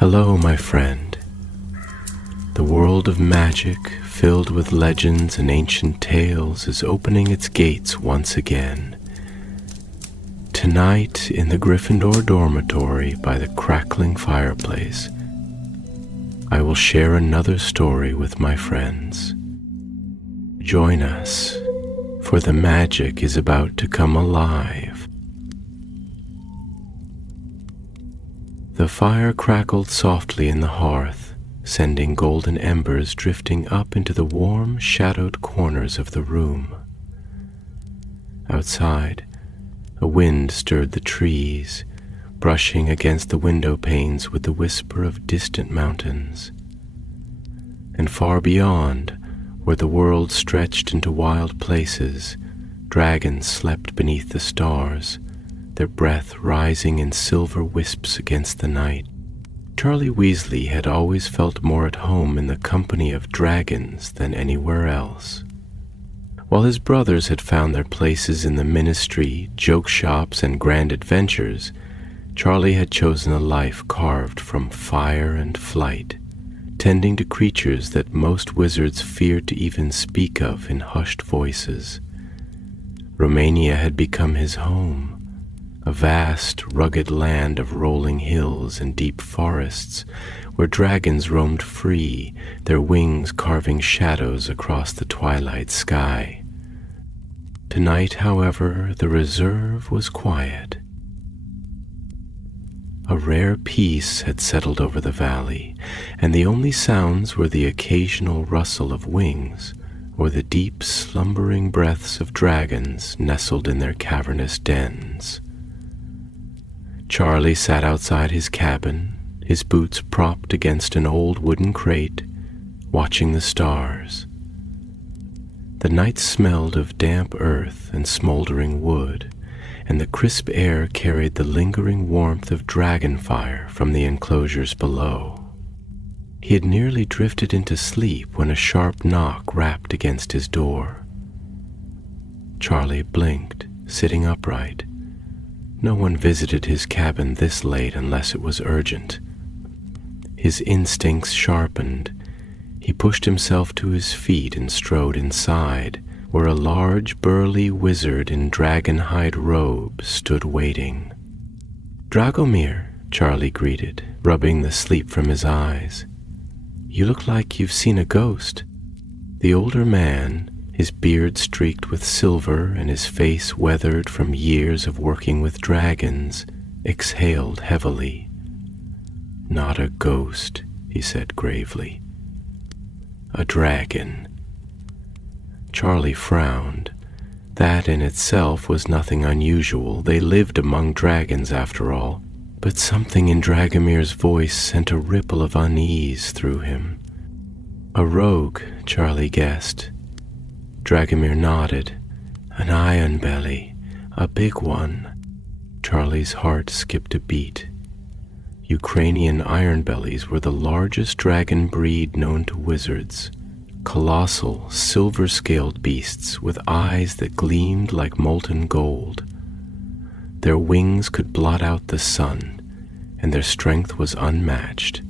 Hello, my friend. The world of magic, filled with legends and ancient tales, is opening its gates once again. Tonight, in the Gryffindor dormitory by the crackling fireplace, I will share another story with my friends. Join us, for the magic is about to come alive. The fire crackled softly in the hearth, sending golden embers drifting up into the warm, shadowed corners of the room. Outside, a wind stirred the trees, brushing against the window panes with the whisper of distant mountains. And far beyond, where the world stretched into wild places, dragons slept beneath the stars, their breath rising in silver wisps against the night. Charlie Weasley had always felt more at home in the company of dragons than anywhere else. While his brothers had found their places in the ministry, joke shops, and grand adventures, Charlie had chosen a life carved from fire and flight, tending to creatures that most wizards feared to even speak of in hushed voices. Romania had become his home, a vast, rugged land of rolling hills and deep forests, where dragons roamed free, their wings carving shadows across the twilight sky. Tonight, however, the reserve was quiet. A rare peace had settled over the valley, and the only sounds were the occasional rustle of wings or the deep, slumbering breaths of dragons nestled in their cavernous dens. Charlie sat outside his cabin, his boots propped against an old wooden crate, watching the stars. The night smelled of damp earth and smoldering wood, and the crisp air carried the lingering warmth of dragon fire from the enclosures below. He had nearly drifted into sleep when a sharp knock rapped against his door. Charlie blinked, sitting upright. No one visited his cabin this late unless it was urgent. His instincts sharpened. He pushed himself to his feet and strode inside, where a large, burly wizard in dragon-hide robes stood waiting. "Dragomir," Charlie greeted, rubbing the sleep from his eyes. "You look like you've seen a ghost." The older man, his beard streaked with silver and his face weathered from years of working with dragons, exhaled heavily. "Not a ghost," he said gravely. "A dragon." Charlie frowned. That in itself was nothing unusual. They lived among dragons after all. But something in Dragomir's voice sent a ripple of unease through him. "A rogue," Charlie guessed. Dragomir nodded. "An Ironbelly, a big one." Charlie's heart skipped a beat. Ukrainian Ironbellies were the largest dragon breed known to wizards. Colossal, silver-scaled beasts with eyes that gleamed like molten gold. Their wings could blot out the sun, and their strength was unmatched.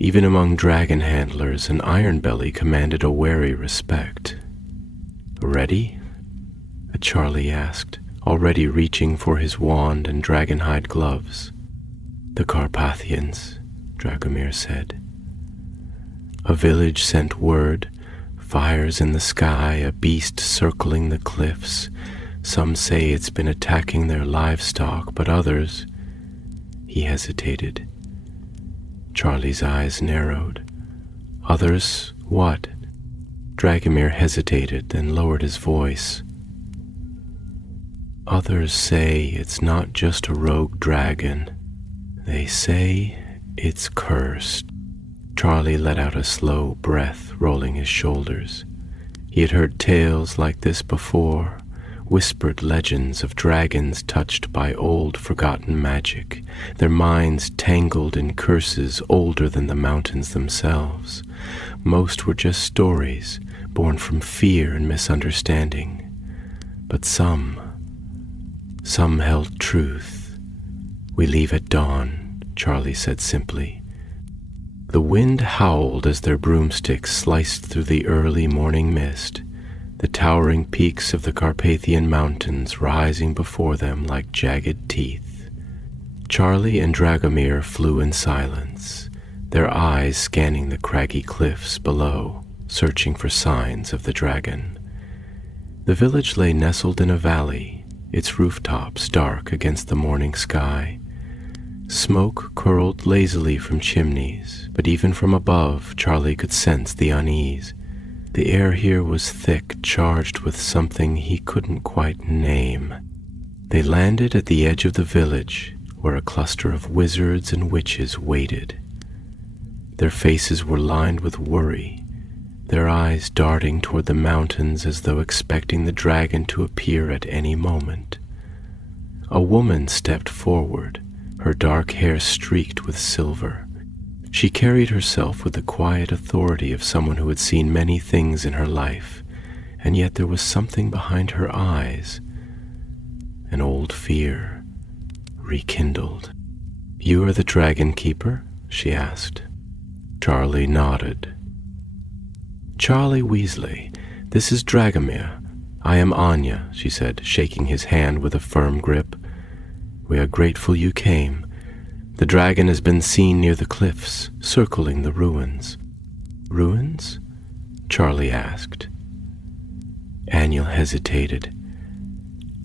Even among dragon handlers, an Ironbelly commanded a wary respect. "Ready?" Charlie asked, already reaching for his wand and dragonhide gloves. "The Carpathians," Dragomir said. "A village sent word, fires in the sky, a beast circling the cliffs. Some say it's been attacking their livestock, but others—" He hesitated. Charlie's eyes narrowed. "Others what?" Dragomir hesitated, then lowered his voice. "Others say it's not just a rogue dragon. They say it's cursed." Charlie let out a slow breath, rolling his shoulders. He had heard tales like this before, whispered legends of dragons touched by old forgotten magic, their minds tangled in curses older than the mountains themselves. Most were just stories, born from fear and misunderstanding. But some held truth. "We leave at dawn," Charlie said simply. The wind howled as their broomsticks sliced through the early morning mist, the towering peaks of the Carpathian Mountains rising before them like jagged teeth. Charlie and Dragomir flew in silence, their eyes scanning the craggy cliffs below, searching for signs of the dragon. The village lay nestled in a valley, its rooftops dark against the morning sky. Smoke curled lazily from chimneys, but even from above, Charlie could sense the unease. The air here was thick, charged with something he couldn't quite name. They landed at the edge of the village, where a cluster of wizards and witches waited. Their faces were lined with worry, their eyes darting toward the mountains as though expecting the dragon to appear at any moment. A woman stepped forward, her dark hair streaked with silver. She carried herself with the quiet authority of someone who had seen many things in her life, and yet there was something behind her eyes, an old fear, rekindled. "You are the Dragon Keeper?" she asked. Charlie nodded. "Charlie Weasley, this is Dragomir. I am Anya," she said, shaking his hand with a firm grip. "We are grateful you came. The dragon has been seen near the cliffs, circling the ruins." "Ruins?" Charlie asked. Anya hesitated.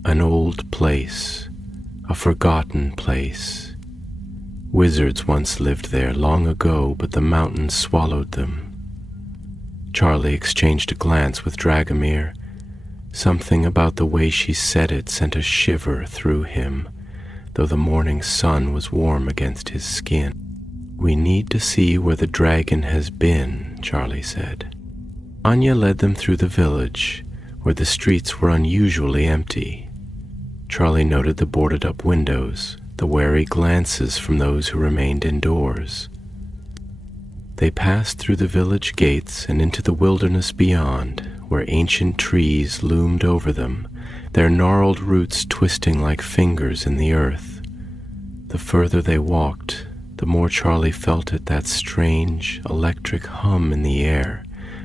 "An old place, a forgotten place. Wizards once lived there long ago, but the mountains swallowed them." Charlie exchanged a glance with Dragomir. Something about the way she said it sent a shiver through him, though the morning sun was warm against his skin. "We need to see where the dragon has been," Charlie said. Anya led them through the village, where the streets were unusually empty. Charlie noted the boarded-up windows, the wary glances from those who remained indoors. They passed through the village gates and into the wilderness beyond, where ancient trees loomed over them, their gnarled roots twisting like fingers in the earth. The further they walked, the more Charlie felt it, that strange, electric hum in the air,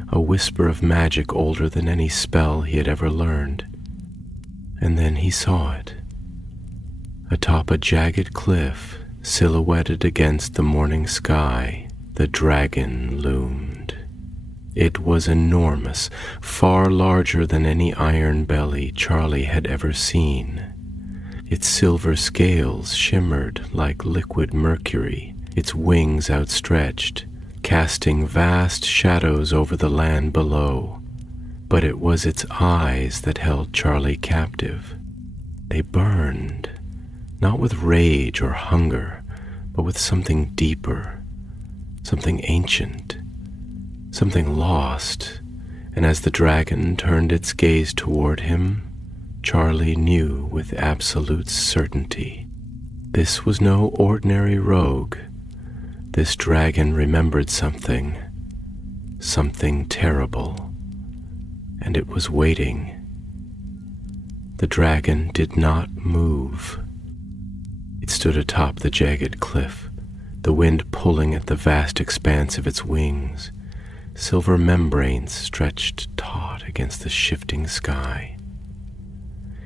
a whisper of magic older than any spell he had ever learned. And then he saw it. Atop a jagged cliff, silhouetted against the morning sky, the dragon loomed. It was enormous, far larger than any Ironbelly Charlie had ever seen. Its silver scales shimmered like liquid mercury, its wings outstretched, casting vast shadows over the land below. But it was its eyes that held Charlie captive. They burned, not with rage or hunger, but with something deeper, something ancient, something lost, and as the dragon turned its gaze toward him, Charlie knew with absolute certainty. This was no ordinary rogue. This dragon remembered something terrible, and it was waiting. The dragon did not move. It stood atop the jagged cliff, the wind pulling at the vast expanse of its wings, silver membranes stretched taut against the shifting sky.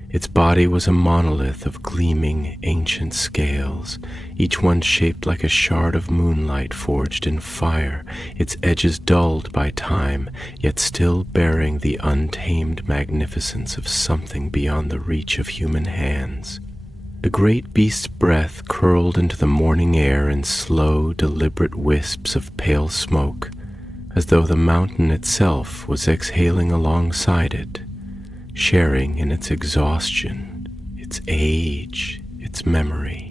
Its body was a monolith of gleaming ancient scales, each one shaped like a shard of moonlight forged in fire, its edges dulled by time, yet still bearing the untamed magnificence of something beyond the reach of human hands. The great beast's breath curled into the morning air in slow, deliberate wisps of pale smoke, as though the mountain itself was exhaling alongside it, sharing in its exhaustion, its age, its memory.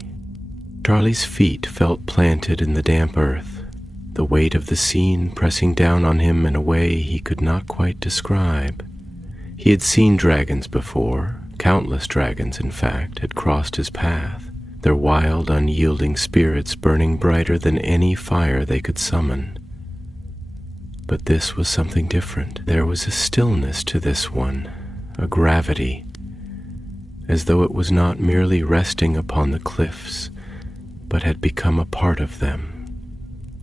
Charlie's feet felt planted in the damp earth, the weight of the scene pressing down on him in a way he could not quite describe. He had seen dragons before. Countless dragons, in fact, had crossed his path, their wild, unyielding spirits burning brighter than any fire they could summon. But this was something different. There was a stillness to this one, a gravity, as though it was not merely resting upon the cliffs, but had become a part of them,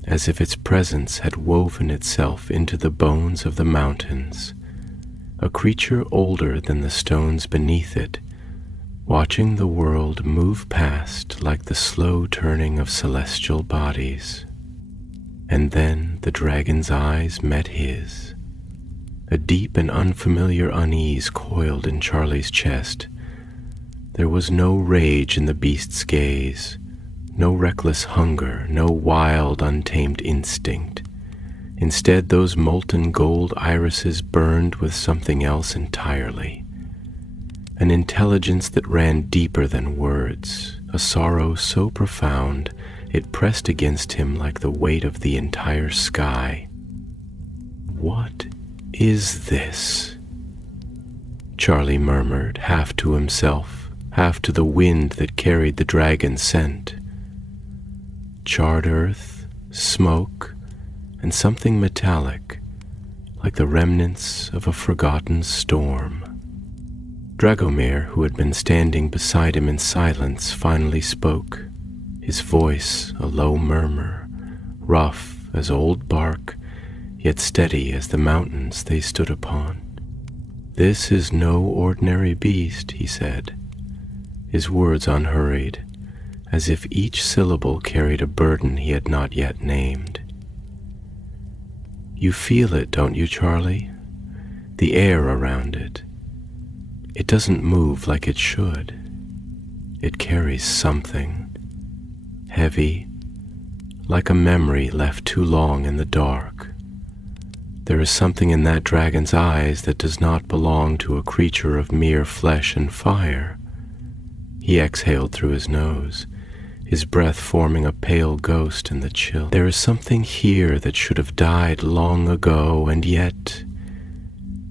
as if its presence had woven itself into the bones of the mountains, a creature older than the stones beneath it, watching the world move past like the slow turning of celestial bodies. And then the dragon's eyes met his. A deep and unfamiliar unease coiled in Charlie's chest. There was no rage in the beast's gaze, no reckless hunger, no wild, untamed instinct. Instead, those molten gold irises burned with something else entirely. An intelligence that ran deeper than words, a sorrow so profound it pressed against him like the weight of the entire sky. "What is this?" Charlie murmured, half to himself, half to the wind that carried the dragon's scent. Charred earth, smoke, and something metallic, like the remnants of a forgotten storm. Dragomir, who had been standing beside him in silence, finally spoke, his voice a low murmur, rough as old bark, yet steady as the mountains they stood upon. "This is no ordinary beast," he said, his words unhurried, as if each syllable carried a burden he had not yet named. "You feel it, don't you, Charlie? The air around it. It doesn't move like it should. It carries something, heavy, like a memory left too long in the dark. There is something in that dragon's eyes that does not belong to a creature of mere flesh and fire." He exhaled through his nose, his breath forming a pale ghost in the chill. "There is something here that should have died long ago, and yet,"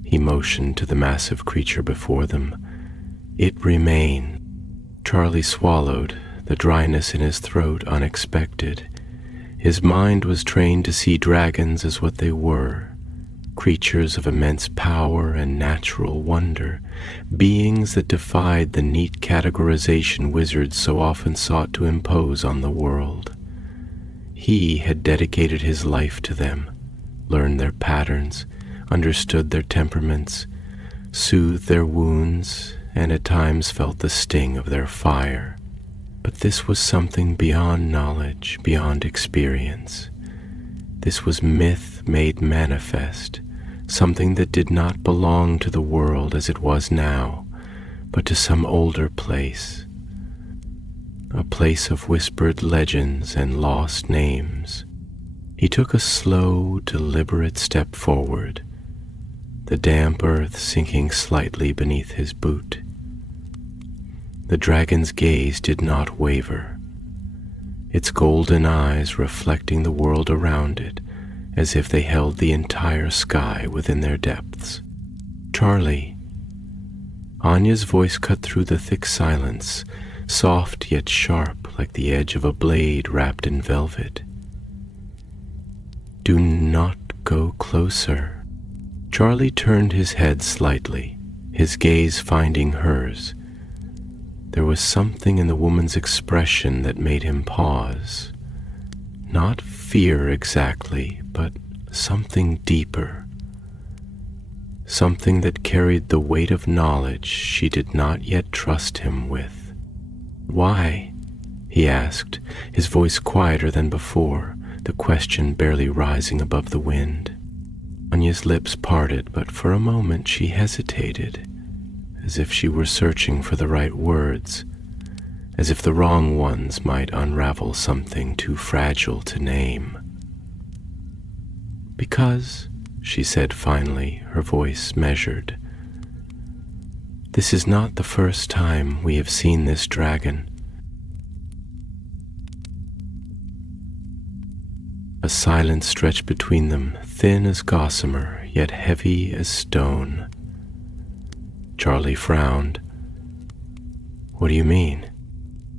he motioned to the massive creature before them, "it remains." Charlie swallowed, the dryness in his throat unexpected. His mind was trained to see dragons as what they were, creatures of immense power and natural wonder, beings that defied the neat categorization wizards so often sought to impose on the world. He had dedicated his life to them, learned their patterns, understood their temperaments, soothed their wounds, and at times felt the sting of their fire. But this was something beyond knowledge, beyond experience. This was myth made manifest, something that did not belong to the world as it was now, but to some older place, a place of whispered legends and lost names. He took a slow, deliberate step forward, the damp earth sinking slightly beneath his boot. The dragon's gaze did not waver, its golden eyes reflecting the world around it as if they held the entire sky within their depths. "Charlie." Anya's voice cut through the thick silence, soft yet sharp like the edge of a blade wrapped in velvet. "Do not go closer." Charlie turned his head slightly, his gaze finding hers. There was something in the woman's expression that made him pause. Not fear exactly, but something deeper. Something that carried the weight of knowledge she did not yet trust him with. "Why?" he asked, his voice quieter than before, the question barely rising above the wind. Anya's lips parted, but for a moment she hesitated, as if she were searching for the right words, as if the wrong ones might unravel something too fragile to name. "Because," she said finally, her voice measured, "this is not the first time we have seen this dragon." A silence stretched between them, thin as gossamer, yet heavy as stone. Charlie frowned. "What do you mean?"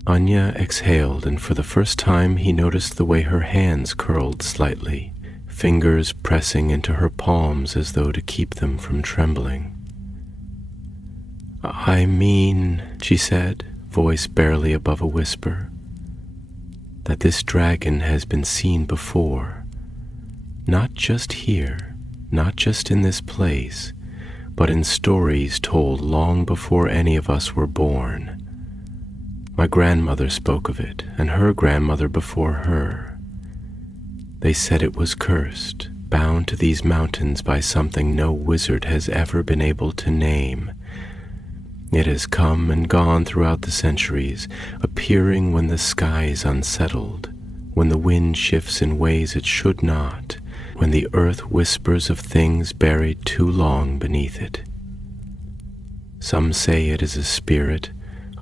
Anya exhaled, and for the first time he noticed the way her hands curled slightly, fingers pressing into her palms as though to keep them from trembling. "I mean," she said, voice barely above a whisper, that this dragon has been seen before, not just here, not just in this place, but in stories told long before any of us were born. My grandmother spoke of it, and her grandmother before her. They said it was cursed, bound to these mountains by something no wizard has ever been able to name. It has come and gone throughout the centuries, appearing when the sky is unsettled, when the wind shifts in ways it should not, when the earth whispers of things buried too long beneath it. Some say it is a spirit,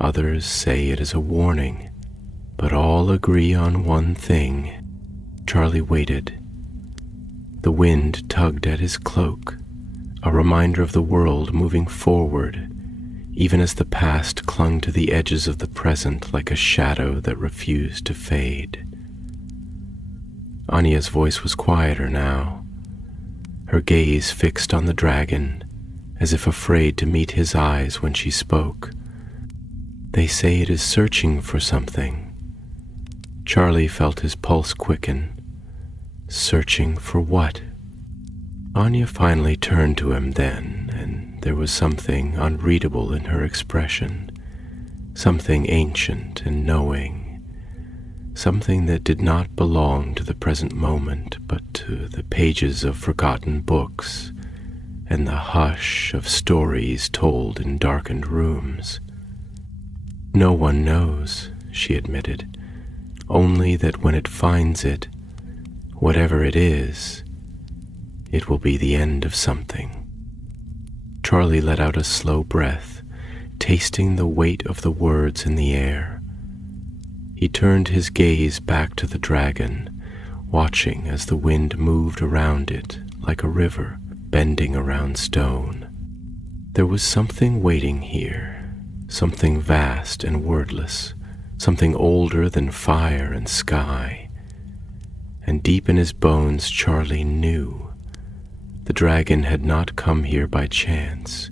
others say it is a warning, but all agree on one thing. Charlie waited. The wind tugged at his cloak, a reminder of the world moving forward, even as the past clung to the edges of the present like a shadow that refused to fade. Anya's voice was quieter now, her gaze fixed on the dragon, as if afraid to meet his eyes when she spoke. They say it is searching for something. Charlie felt his pulse quicken. Searching for what? Anya finally turned to him then, and there was something unreadable in her expression, something ancient and knowing, something that did not belong to the present moment, but to the pages of forgotten books and the hush of stories told in darkened rooms. No one knows, she admitted, only that when it finds it, whatever it is, it will be the end of something. Charlie let out a slow breath, tasting the weight of the words in the air. He turned his gaze back to the dragon, watching as the wind moved around it like a river bending around stone. There was something waiting here, something vast and wordless, something older than fire and sky. And deep in his bones, Charlie knew the dragon had not come here by chance.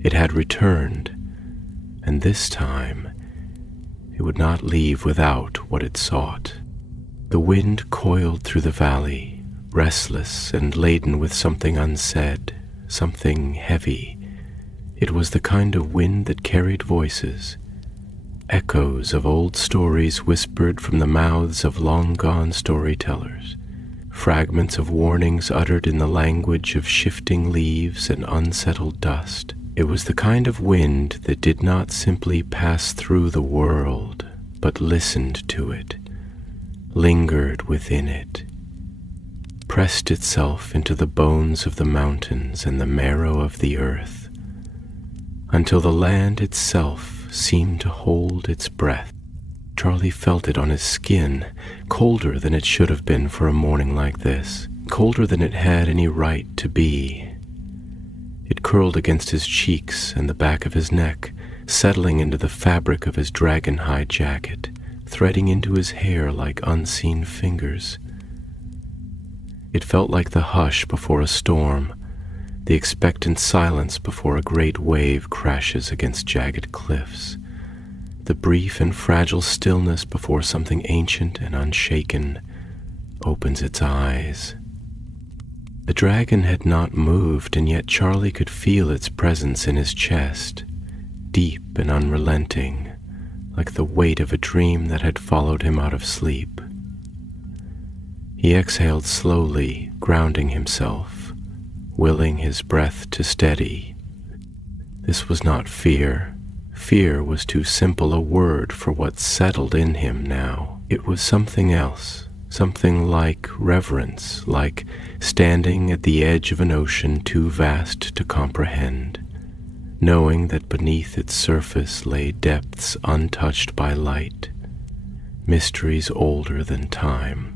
It had returned, and this time it would not leave without what it sought. The wind coiled through the valley, restless and laden with something unsaid, something heavy. It was the kind of wind that carried voices, echoes of old stories whispered from the mouths of long-gone storytellers, fragments of warnings uttered in the language of shifting leaves and unsettled dust. It was the kind of wind that did not simply pass through the world, but listened to it, lingered within it, pressed itself into the bones of the mountains and the marrow of the earth, until the land itself seemed to hold its breath. Charlie felt it on his skin, colder than it should have been for a morning like this, colder than it had any right to be. It curled against his cheeks and the back of his neck, settling into the fabric of his dragon-hide jacket, threading into his hair like unseen fingers. It felt like the hush before a storm, the expectant silence before a great wave crashes against jagged cliffs, the brief and fragile stillness before something ancient and unshaken opens its eyes. The dragon had not moved, and yet Charlie could feel its presence in his chest, deep and unrelenting, like the weight of a dream that had followed him out of sleep. He exhaled slowly, grounding himself, willing his breath to steady. This was not fear. Fear was too simple a word for what settled in him now. It was something else. Something like reverence, like standing at the edge of an ocean too vast to comprehend, knowing that beneath its surface lay depths untouched by light, mysteries older than time.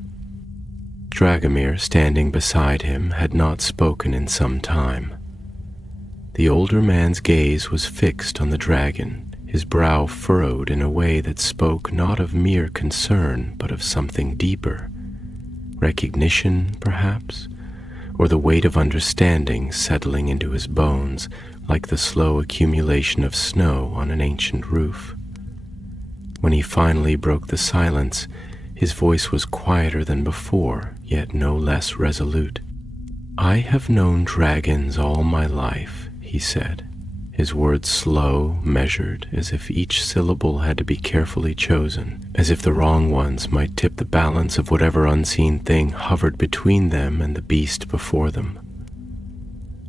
Dragomir, standing beside him, had not spoken in some time. The older man's gaze was fixed on the dragon, his brow furrowed in a way that spoke not of mere concern, but of something deeper. Recognition, perhaps, or the weight of understanding settling into his bones like the slow accumulation of snow on an ancient roof. When he finally broke the silence, His voice was quieter than before, yet no less resolute. "I have known dragons all my life," he said, his words slow, measured, as if each syllable had to be carefully chosen, as if the wrong ones might tip the balance of whatever unseen thing hovered between them and the beast before them.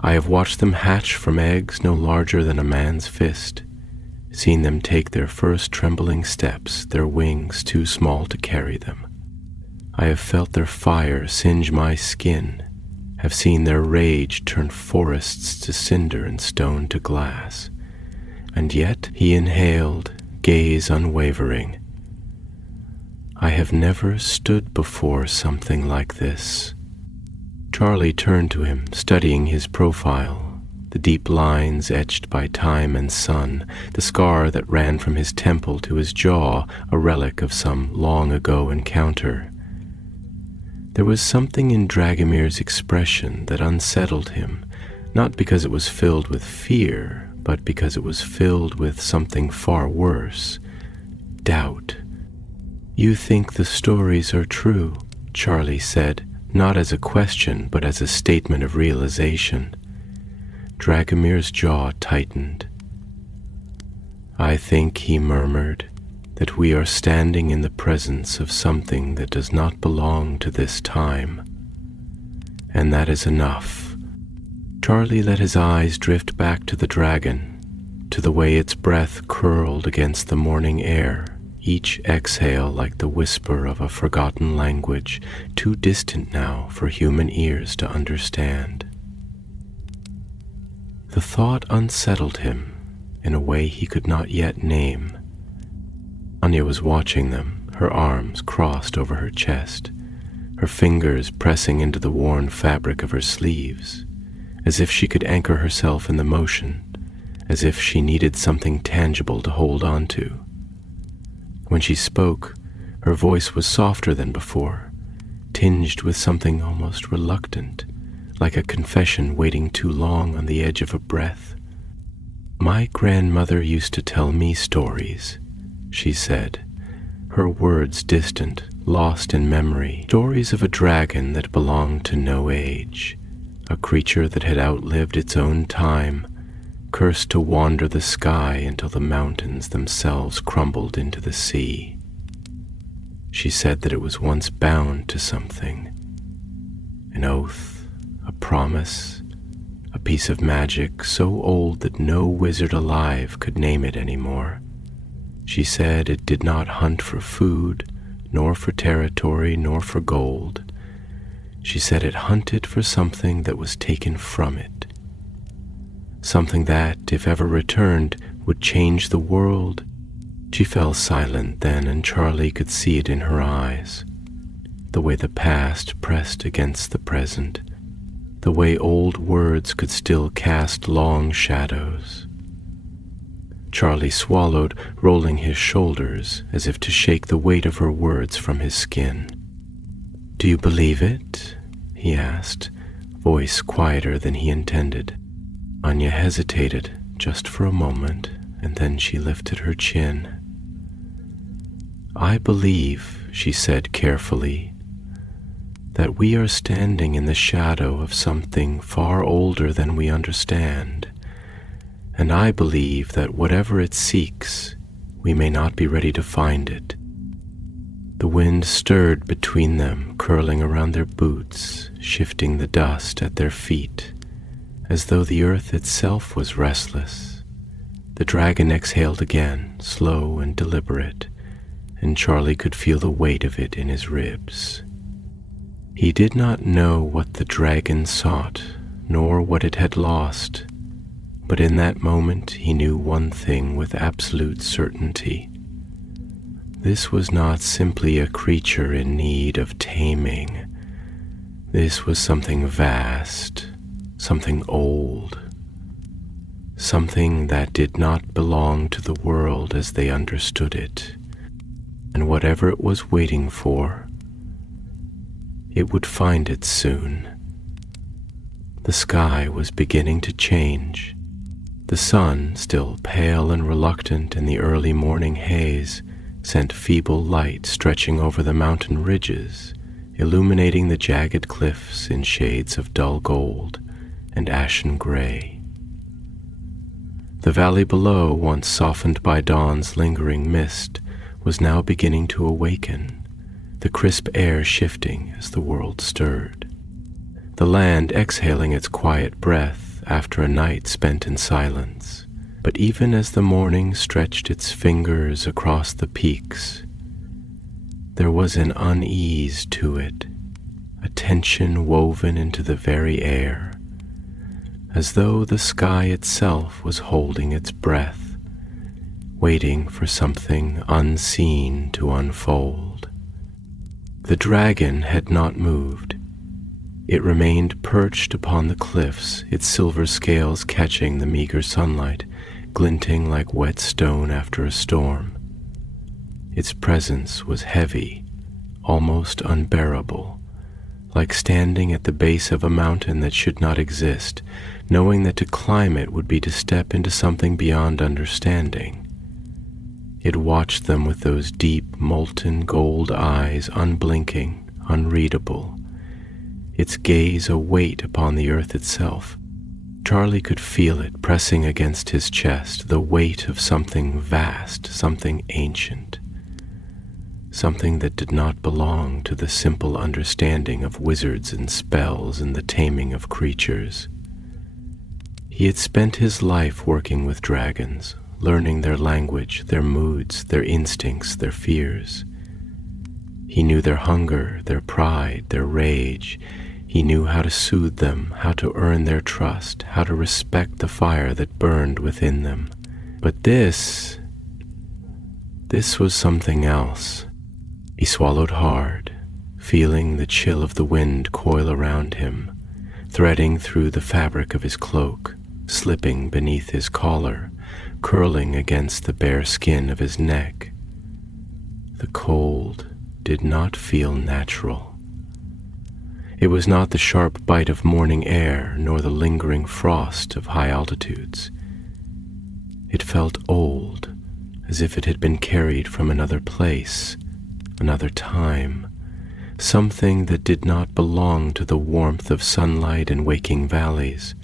"I have watched them hatch from eggs no larger than a man's fist, seen them take their first trembling steps, their wings too small to carry them. I have felt their fire singe my skin, have seen their rage turn forests to cinder and stone to glass." And yet he inhaled, gaze unwavering. "I have never stood before something like this." Charlie turned to him, studying his profile, the deep lines etched by time and sun, the scar that ran from his temple to his jaw, a relic of some long-ago encounter. There was something in Dragomir's expression that unsettled him, not because it was filled with fear, but because it was filled with something far worse, doubt. "You think the stories are true," Charlie said, not as a question, but as a statement of realization. Dragomir's jaw tightened. "I think," he murmured, "that we are standing in the presence of something that does not belong to this time. And that is enough." Charlie let his eyes drift back to the dragon, to the way its breath curled against the morning air, each exhale like the whisper of a forgotten language, too distant now for human ears to understand. The thought unsettled him in a way he could not yet name. Anya was watching them, her arms crossed over her chest, her fingers pressing into the worn fabric of her sleeves, as if she could anchor herself in the motion, as if she needed something tangible to hold on to. When she spoke, her voice was softer than before, tinged with something almost reluctant, like a confession waiting too long on the edge of a breath. "My grandmother used to tell me stories," she said, her words distant, lost in memory, stories of a dragon that belonged to no age, a creature that had outlived its own time, cursed to wander the sky until the mountains themselves crumbled into the sea. She said that it was once bound to something, an oath, a promise, a piece of magic so old that no wizard alive could name it anymore. She said it did not hunt for food, nor for territory, nor for gold. She said it hunted for something that was taken from it, something that, if ever returned, would change the world. She fell silent then, and Charlie could see it in her eyes, the way the past pressed against the present, the way old words could still cast long shadows. Charlie swallowed, rolling his shoulders as if to shake the weight of her words from his skin. "Do you believe it?" he asked, voice quieter than he intended. Anya hesitated just for a moment, and then she lifted her chin. "I believe," she said carefully, "that we are standing in the shadow of something far older than we understand. And I believe that whatever it seeks, we may not be ready to find it." The wind stirred between them, curling around their boots, shifting the dust at their feet, as though the earth itself was restless. The dragon exhaled again, slow and deliberate, and Charlie could feel the weight of it in his ribs. He did not know what the dragon sought, nor what it had lost, but in that moment he knew one thing with absolute certainty. This was not simply a creature in need of taming. This was something vast, something old, something that did not belong to the world as they understood it. And whatever it was waiting for, it would find it soon. The sky was beginning to change. The sun, still pale and reluctant in the early morning haze, sent feeble light stretching over the mountain ridges, illuminating the jagged cliffs in shades of dull gold and ashen gray. The valley below, once softened by dawn's lingering mist, was now beginning to awaken, the crisp air shifting as the world stirred. The land exhaling its quiet breath after a night spent in silence. But even as the morning stretched its fingers across the peaks, there was an unease to it, a tension woven into the very air, as though the sky itself was holding its breath, waiting for something unseen to unfold. The dragon had not moved. It remained perched upon the cliffs, its silver scales catching the meager sunlight, glinting like wet stone after a storm. Its presence was heavy, almost unbearable, like standing at the base of a mountain that should not exist, knowing that to climb it would be to step into something beyond understanding. It watched them with those deep, molten gold eyes, unblinking, unreadable, its gaze a weight upon the earth itself. Charlie could feel it pressing against his chest, the weight of something vast, something ancient, something that did not belong to the simple understanding of wizards and spells and the taming of creatures. He had spent his life working with dragons, learning their language, their moods, their instincts, their fears. He knew their hunger, their pride, their rage. He knew how to soothe them, how to earn their trust, how to respect the fire that burned within them. But this was something else. He swallowed hard, feeling the chill of the wind coil around him, threading through the fabric of his cloak, slipping beneath his collar, curling against the bare skin of his neck. The cold did not feel natural. It was not the sharp bite of morning air, nor the lingering frost of high altitudes. It felt old, as if it had been carried from another place, another time, something that did not belong to the warmth of sunlight and waking valleys.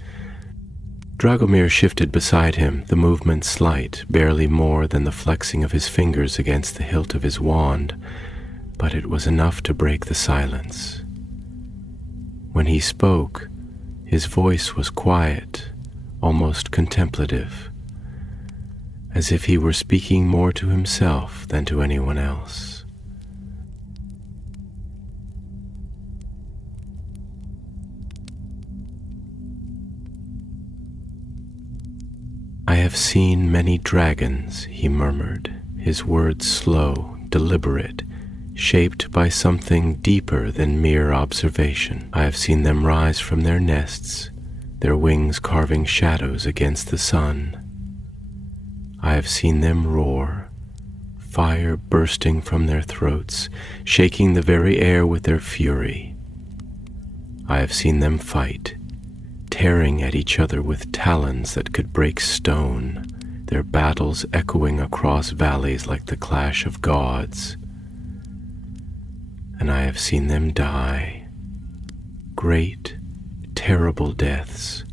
Dragomir shifted beside him, the movement slight, barely more than the flexing of his fingers against the hilt of his wand, but it was enough to break the silence. When he spoke, his voice was quiet, almost contemplative, as if he were speaking more to himself than to anyone else. "I have seen many dragons," he murmured, his words slow, deliberate, shaped by something deeper than mere observation. "I have seen them rise from their nests, their wings carving shadows against the sun. I have seen them roar, fire bursting from their throats, shaking the very air with their fury. I have seen them fight, tearing at each other with talons that could break stone, their battles echoing across valleys like the clash of gods. And I have seen them die, great, terrible deaths,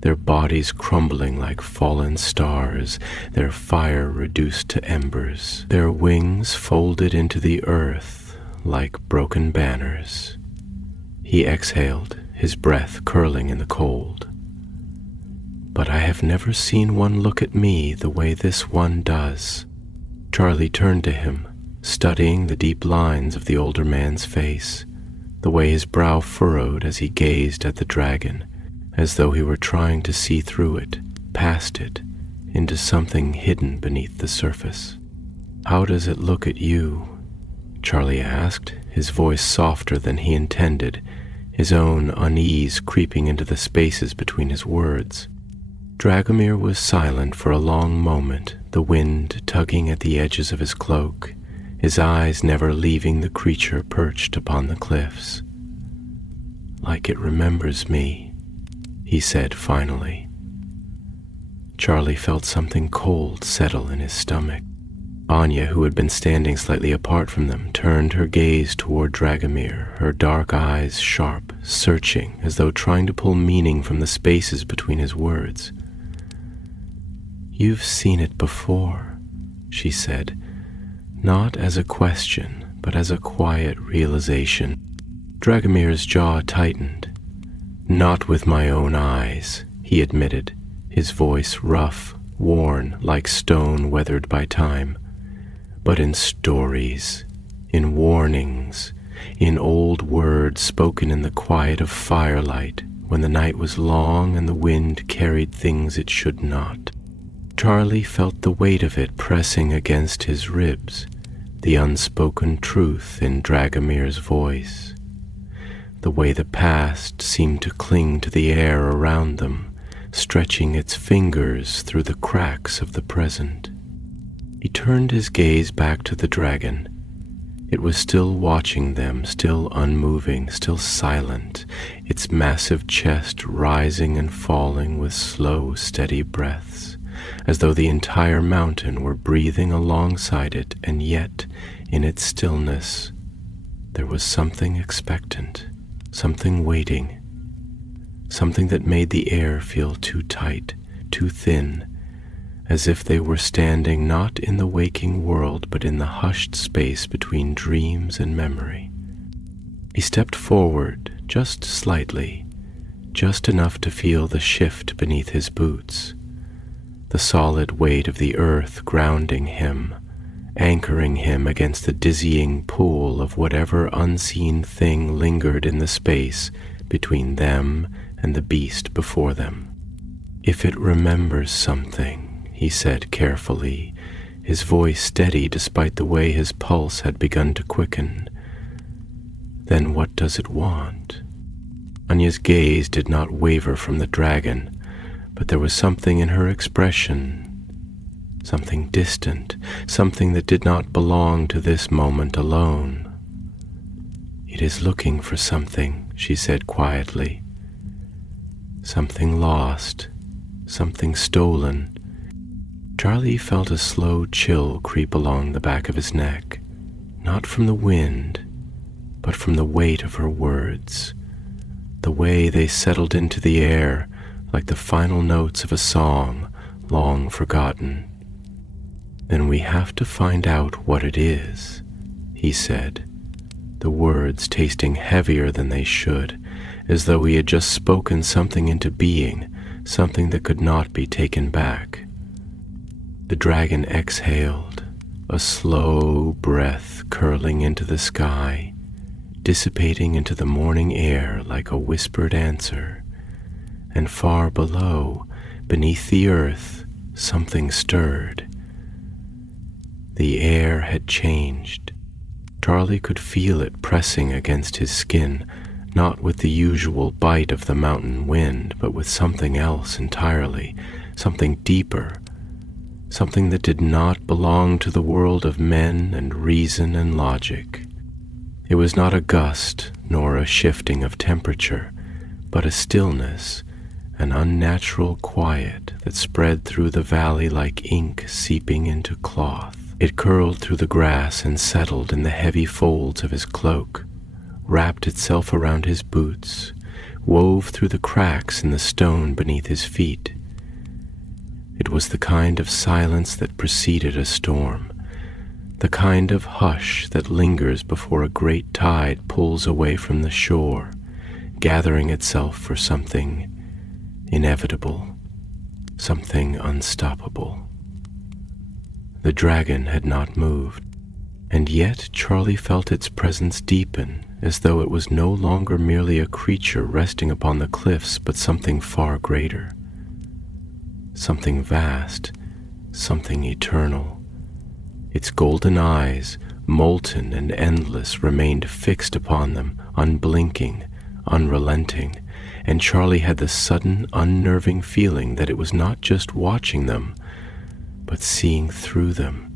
their bodies crumbling like fallen stars, their fire reduced to embers, their wings folded into the earth like broken banners." He exhaled, his breath curling in the cold. "But I have never seen one look at me the way this one does." Charlie turned to him, studying the deep lines of the older man's face, the way his brow furrowed as he gazed at the dragon, as though he were trying to see through it, past it, into something hidden beneath the surface. "How does it look at you?" Charlie asked, his voice softer than he intended, his own unease creeping into the spaces between his words. Dragomir was silent for a long moment, the wind tugging at the edges of his cloak, his eyes never leaving the creature perched upon the cliffs. "Like it remembers me," he said finally. Charlie felt something cold settle in his stomach. Anya, who had been standing slightly apart from them, turned her gaze toward Dragomir, her dark eyes sharp, searching, as though trying to pull meaning from the spaces between his words. "You've seen it before," she said, not as a question, but as a quiet realization. Dragomir's jaw tightened. "Not with my own eyes," he admitted, his voice rough, worn like stone weathered by time, "but in stories, in warnings, in old words spoken in the quiet of firelight when the night was long and the wind carried things it should not." Charlie felt the weight of it pressing against his ribs, the unspoken truth in Dragomir's voice, the way the past seemed to cling to the air around them, stretching its fingers through the cracks of the present. He turned his gaze back to the dragon. It was still watching them, still unmoving, still silent, its massive chest rising and falling with slow, steady breaths, as though the entire mountain were breathing alongside it, and yet, in its stillness, there was something expectant, something waiting, something that made the air feel too tight, too thin, as if they were standing not in the waking world, but in the hushed space between dreams and memory. He stepped forward, just slightly, just enough to feel the shift beneath his boots, the solid weight of the earth grounding him, anchoring him against the dizzying pull of whatever unseen thing lingered in the space between them and the beast before them. "If it remembers something," he said carefully, his voice steady despite the way his pulse had begun to quicken, "then what does it want?" Anya's gaze did not waver from the dragon, but there was something in her expression, something distant, something that did not belong to this moment alone. "It is looking for something," she said quietly. "Something lost, something stolen." Charlie felt a slow chill creep along the back of his neck, not from the wind, but from the weight of her words, the way they settled into the air like the final notes of a song long forgotten. "Then we have to find out what it is," he said, the words tasting heavier than they should, as though he had just spoken something into being, something that could not be taken back. The dragon exhaled, a slow breath curling into the sky, dissipating into the morning air like a whispered answer. And far below, beneath the earth, something stirred. The air had changed. Charlie could feel it pressing against his skin, not with the usual bite of the mountain wind, but with something else entirely, something deeper, something that did not belong to the world of men and reason and logic. It was not a gust nor a shifting of temperature, but a stillness, an unnatural quiet that spread through the valley like ink seeping into cloth. It curled through the grass and settled in the heavy folds of his cloak, wrapped itself around his boots, wove through the cracks in the stone beneath his feet. It was the kind of silence that preceded a storm, the kind of hush that lingers before a great tide pulls away from the shore, gathering itself for something inevitable, something unstoppable. The dragon had not moved, and yet Charlie felt its presence deepen, as though it was no longer merely a creature resting upon the cliffs, but something far greater, something vast, something eternal. Its golden eyes, molten and endless, remained fixed upon them, unblinking, unrelenting, and Charlie had the sudden, unnerving feeling that it was not just watching them, but seeing through them.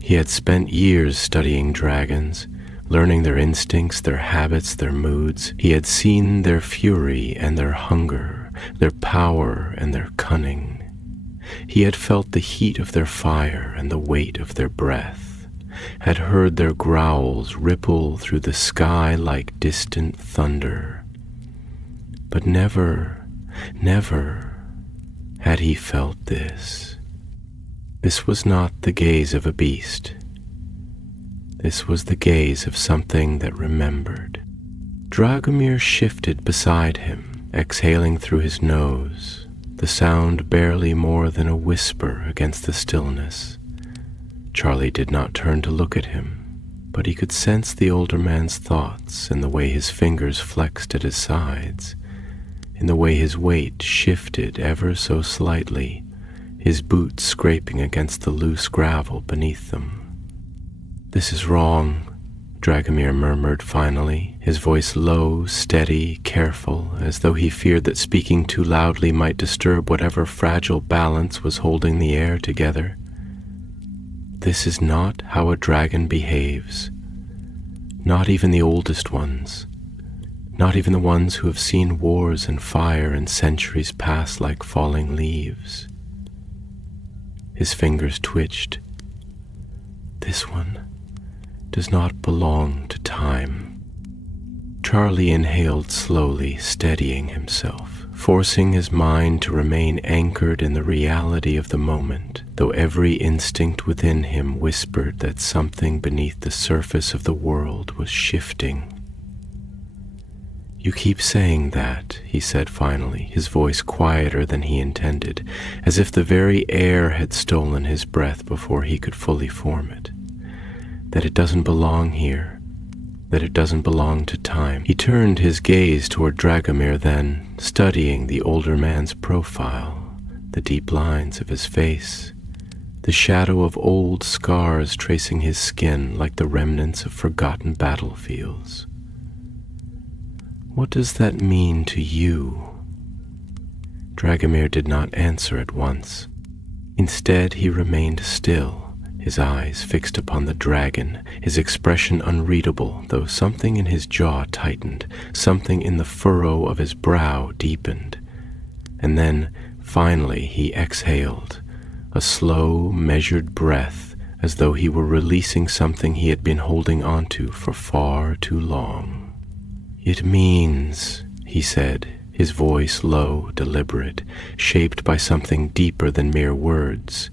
He had spent years studying dragons, learning their instincts, their habits, their moods. He had seen their fury and their hunger, their power and their cunning. He had felt the heat of their fire and the weight of their breath, had heard their growls ripple through the sky like distant thunder. But never had he felt this. This was not the gaze of a beast. This was the gaze of something that remembered. Dragomir shifted beside him, exhaling through his nose, the sound barely more than a whisper against the stillness. Charlie did not turn to look at him, but he could sense the older man's thoughts in the way his fingers flexed at his sides, in the way his weight shifted ever so slightly, his boots scraping against the loose gravel beneath them. "This is wrong," Dragomir murmured finally, his voice low, steady, careful, as though he feared that speaking too loudly might disturb whatever fragile balance was holding the air together. "This is not how a dragon behaves. Not even the oldest ones. Not even the ones who have seen wars and fire and centuries pass like falling leaves." His fingers twitched. "This one does not belong to time." Charlie inhaled slowly, steadying himself, forcing his mind to remain anchored in the reality of the moment, though every instinct within him whispered that something beneath the surface of the world was shifting. "You keep saying that," he said finally, his voice quieter than he intended, as if the very air had stolen his breath before he could fully form it. "That it doesn't belong here, that it doesn't belong to time." He turned his gaze toward Dragomir then, studying the older man's profile, the deep lines of his face, the shadow of old scars tracing his skin like the remnants of forgotten battlefields. "What does that mean to you?" Dragomir did not answer at once. Instead, he remained still, his eyes fixed upon the dragon, his expression unreadable, though something in his jaw tightened, something in the furrow of his brow deepened. And then, finally, he exhaled, a slow, measured breath, as though he were releasing something he had been holding onto for far too long. "It means," he said, his voice low, deliberate, shaped by something deeper than mere words,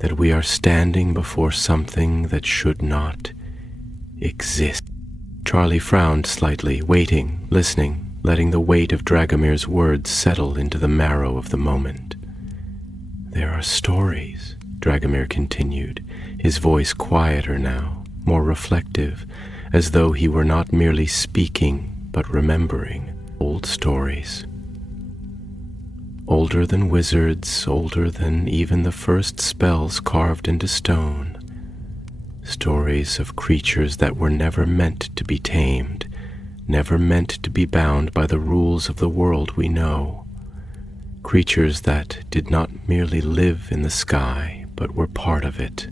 "that we are standing before something that should not exist." Charlie frowned slightly, waiting, listening, letting the weight of Dragomir's words settle into the marrow of the moment. "There are stories," Dragomir continued, his voice quieter now, more reflective, as though he were not merely speaking, but remembering old stories. Older than wizards, older than even the first spells carved into stone. Stories of creatures that were never meant to be tamed, never meant to be bound by the rules of the world we know. Creatures that did not merely live in the sky, but were part of it.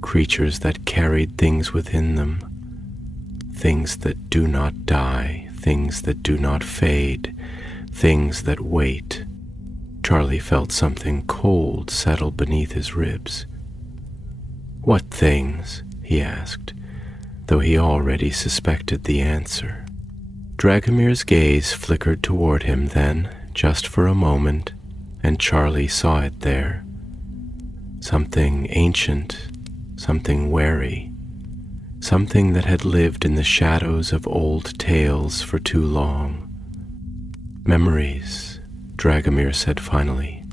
Creatures that carried things within them, things that do not die, things that do not fade, things that wait. Charlie felt something cold settle beneath his ribs. "What things?" he asked, though he already suspected the answer. Dragomir's gaze flickered toward him then, just for a moment, and Charlie saw it there. Something ancient, something wary, something that had lived in the shadows of old tales for too long. "Memories," Dragomir said finally.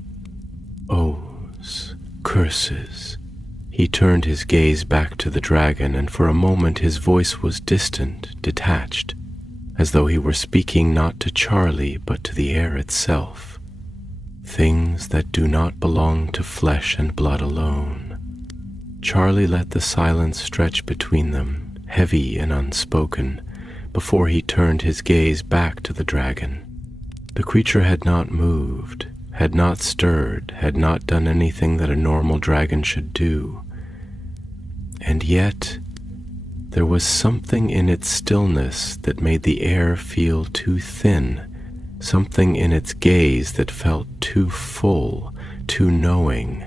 "Oaths, curses." He turned his gaze back to the dragon, and for a moment his voice was distant, detached, as though he were speaking not to Charlie but to the air itself. "Things that do not belong to flesh and blood alone." Charlie let the silence stretch between them, heavy and unspoken, before he turned his gaze back to the dragon. The creature had not moved, had not stirred, had not done anything that a normal dragon should do. And yet, there was something in its stillness that made the air feel too thin, something in its gaze that felt too full, too knowing,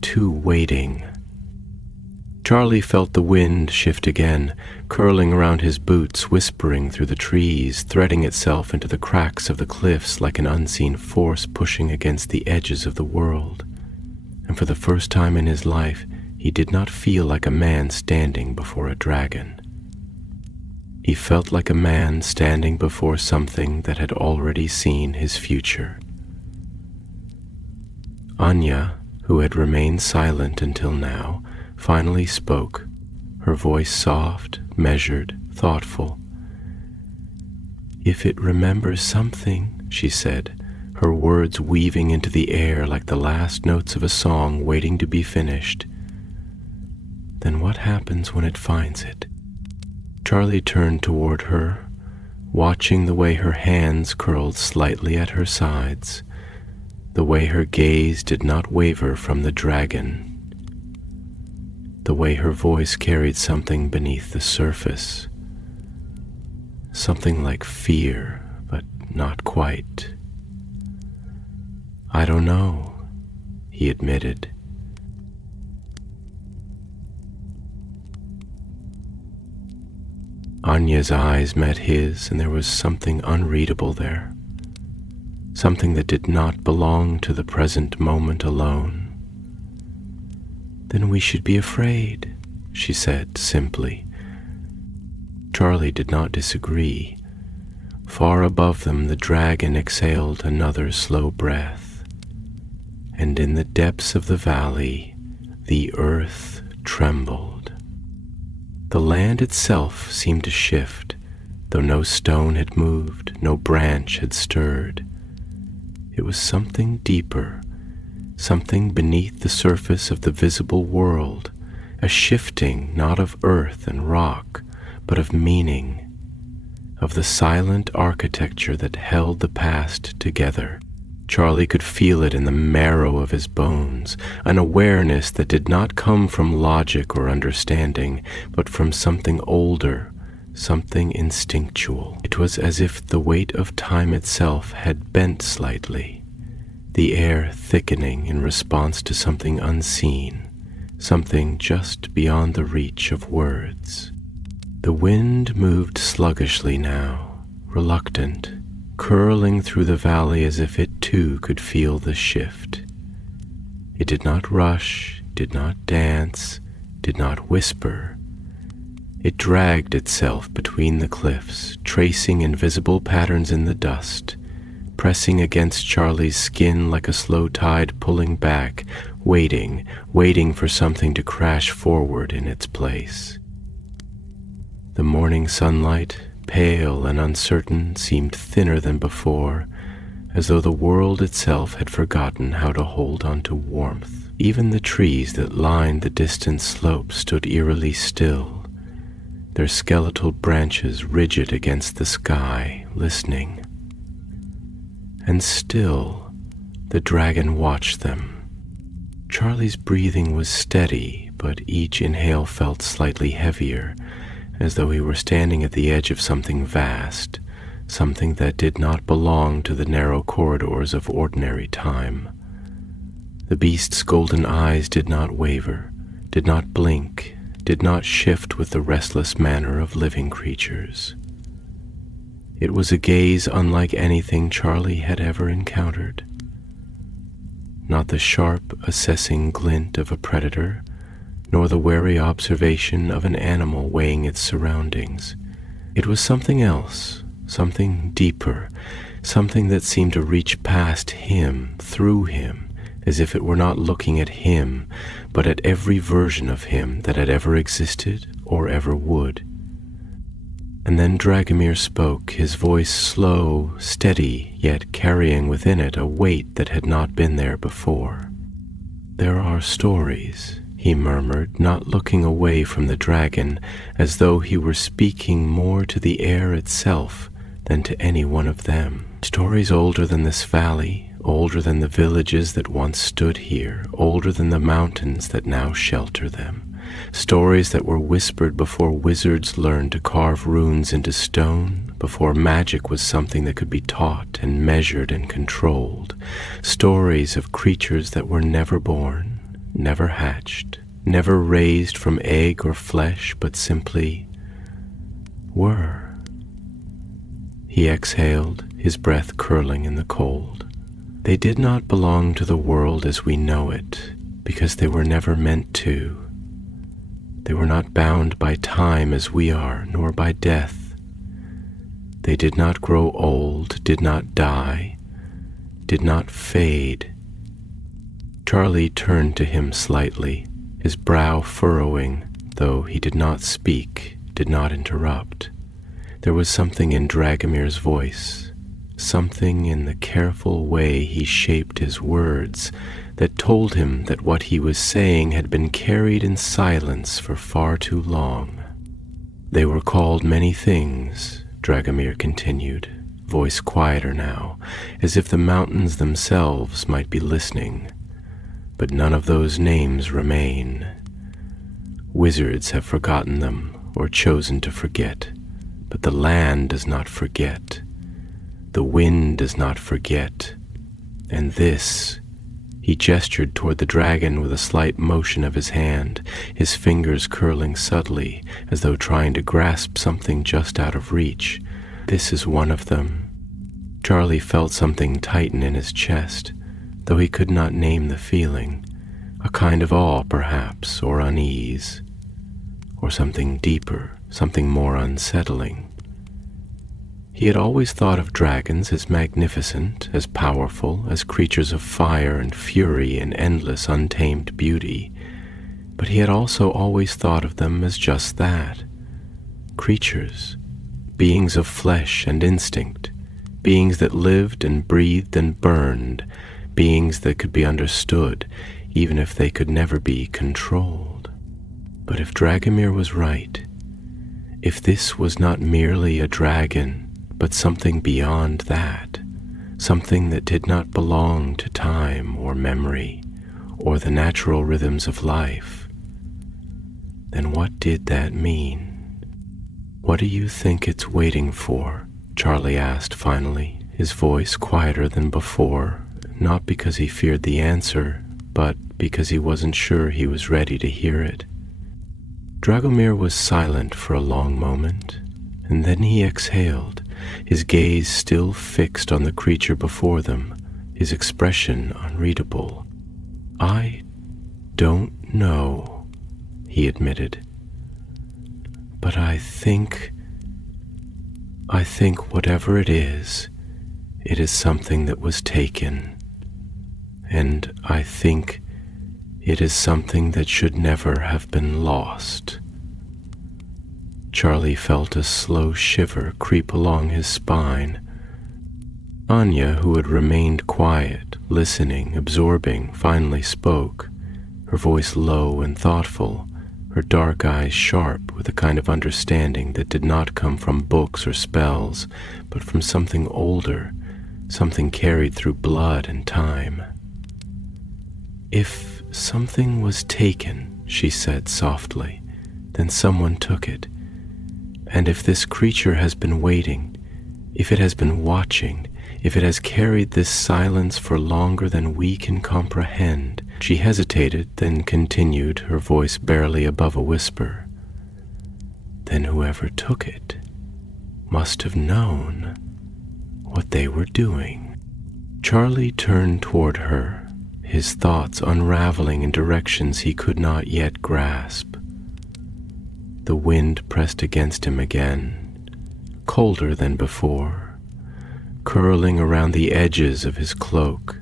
too waiting. Charlie felt the wind shift again, curling around his boots, whispering through the trees, threading itself into the cracks of the cliffs like an unseen force pushing against the edges of the world. And for the first time in his life, he did not feel like a man standing before a dragon. He felt like a man standing before something that had already seen his future. Anya, who had remained silent until now, finally spoke, her voice soft, measured, thoughtful. "If it remembers something," she said, her words weaving into the air like the last notes of a song waiting to be finished, "then what happens when it finds it?" Charlie turned toward her, watching the way her hands curled slightly at her sides, the way her gaze did not waver from the dragon, the way her voice carried something beneath the surface, something like fear, but not quite. "I don't know," he admitted. Anya's eyes met his, and there was something unreadable there, something that did not belong to the present moment alone. "Then we should be afraid," she said simply. Charlie did not disagree. Far above them, the dragon exhaled another slow breath, and in the depths of the valley, the earth trembled. The land itself seemed to shift, though no stone had moved, no branch had stirred. It was something deeper, something beneath the surface of the visible world, a shifting not of earth and rock, but of meaning, of the silent architecture that held the past together. Charlie could feel it in the marrow of his bones, an awareness that did not come from logic or understanding, but from something older, something instinctual. It was as if the weight of time itself had bent slightly, the air thickening in response to something unseen, something just beyond the reach of words. The wind moved sluggishly now, reluctant, curling through the valley as if it too could feel the shift. It did not rush, did not dance, did not whisper. It dragged itself between the cliffs, tracing invisible patterns in the dust, pressing against Charlie's skin like a slow tide pulling back, waiting for something to crash forward in its place. The morning sunlight, pale and uncertain, seemed thinner than before, as though the world itself had forgotten how to hold on to warmth. Even the trees that lined the distant slope stood eerily still, their skeletal branches rigid against the sky, listening. And still, the dragon watched them. Charlie's breathing was steady, but each inhale felt slightly heavier, as though he were standing at the edge of something vast, something that did not belong to the narrow corridors of ordinary time. The beast's golden eyes did not waver, did not blink, did not shift with the restless manner of living creatures. It was a gaze unlike anything Charlie had ever encountered. Not the sharp, assessing glint of a predator, nor the wary observation of an animal weighing its surroundings. It was something else, something deeper, something that seemed to reach past him, through him, as if it were not looking at him, but at every version of him that had ever existed or ever would. And then Dragomir spoke, his voice slow, steady, yet carrying within it a weight that had not been there before. "There are stories," he murmured, not looking away from the dragon, as though he were speaking more to the air itself than to any one of them. "Stories older than this valley, older than the villages that once stood here, older than the mountains that now shelter them. Stories that were whispered before wizards learned to carve runes into stone, before magic was something that could be taught and measured and controlled. Stories of creatures that were never born, never hatched, never raised from egg or flesh, but simply were. He exhaled, his breath curling in the cold. They did not belong to the world as we know it, because they were never meant to. They were not bound by time as we are, nor by death. They did not grow old, did not die, did not fade. Charlie turned to him slightly, his brow furrowing, though he did not speak, did not interrupt. There was something in Dragomir's voice, something in the careful way he shaped his words that told him that what he was saying had been carried in silence for far too long. They were called many things, Dragomir continued, voice quieter now, as if the mountains themselves might be listening. But none of those names remain. Wizards have forgotten them or chosen to forget, but the land does not forget. The wind does not forget. And this, he gestured toward the dragon with a slight motion of his hand, his fingers curling subtly as though trying to grasp something just out of reach. This is one of them. Charlie felt something tighten in his chest, though he could not name the feeling, a kind of awe perhaps, or unease, or something deeper, something more unsettling. He had always thought of dragons as magnificent, as powerful, as creatures of fire and fury and endless untamed beauty, but he had also always thought of them as just that, creatures, beings of flesh and instinct, beings that lived and breathed and burned, beings that could be understood, even if they could never be controlled. But if Dragomir was right, if this was not merely a dragon, but something beyond that, something that did not belong to time or memory or the natural rhythms of life, then what did that mean? What do you think it's waiting for? Charlie asked finally, his voice quieter than before, not because he feared the answer, but because he wasn't sure he was ready to hear it. Dragomir was silent for a long moment, and then he exhaled, his gaze still fixed on the creature before them, his expression unreadable. "I don't know," he admitted. "But I think whatever it is something that was taken. And I think it is something that should never have been lost." Charlie felt a slow shiver creep along his spine. Anya, who had remained quiet, listening, absorbing, finally spoke, her voice low and thoughtful, her dark eyes sharp with a kind of understanding that did not come from books or spells, but from something older, something carried through blood and time. "If something was taken," she said softly, "then someone took it. And if this creature has been waiting, if it has been watching, if it has carried this silence for longer than we can comprehend," she hesitated, then continued, her voice barely above a whisper, "then whoever took it must have known what they were doing." Charlie turned toward her, his thoughts unraveling in directions he could not yet grasp. The wind pressed against him again, colder than before, curling around the edges of his cloak,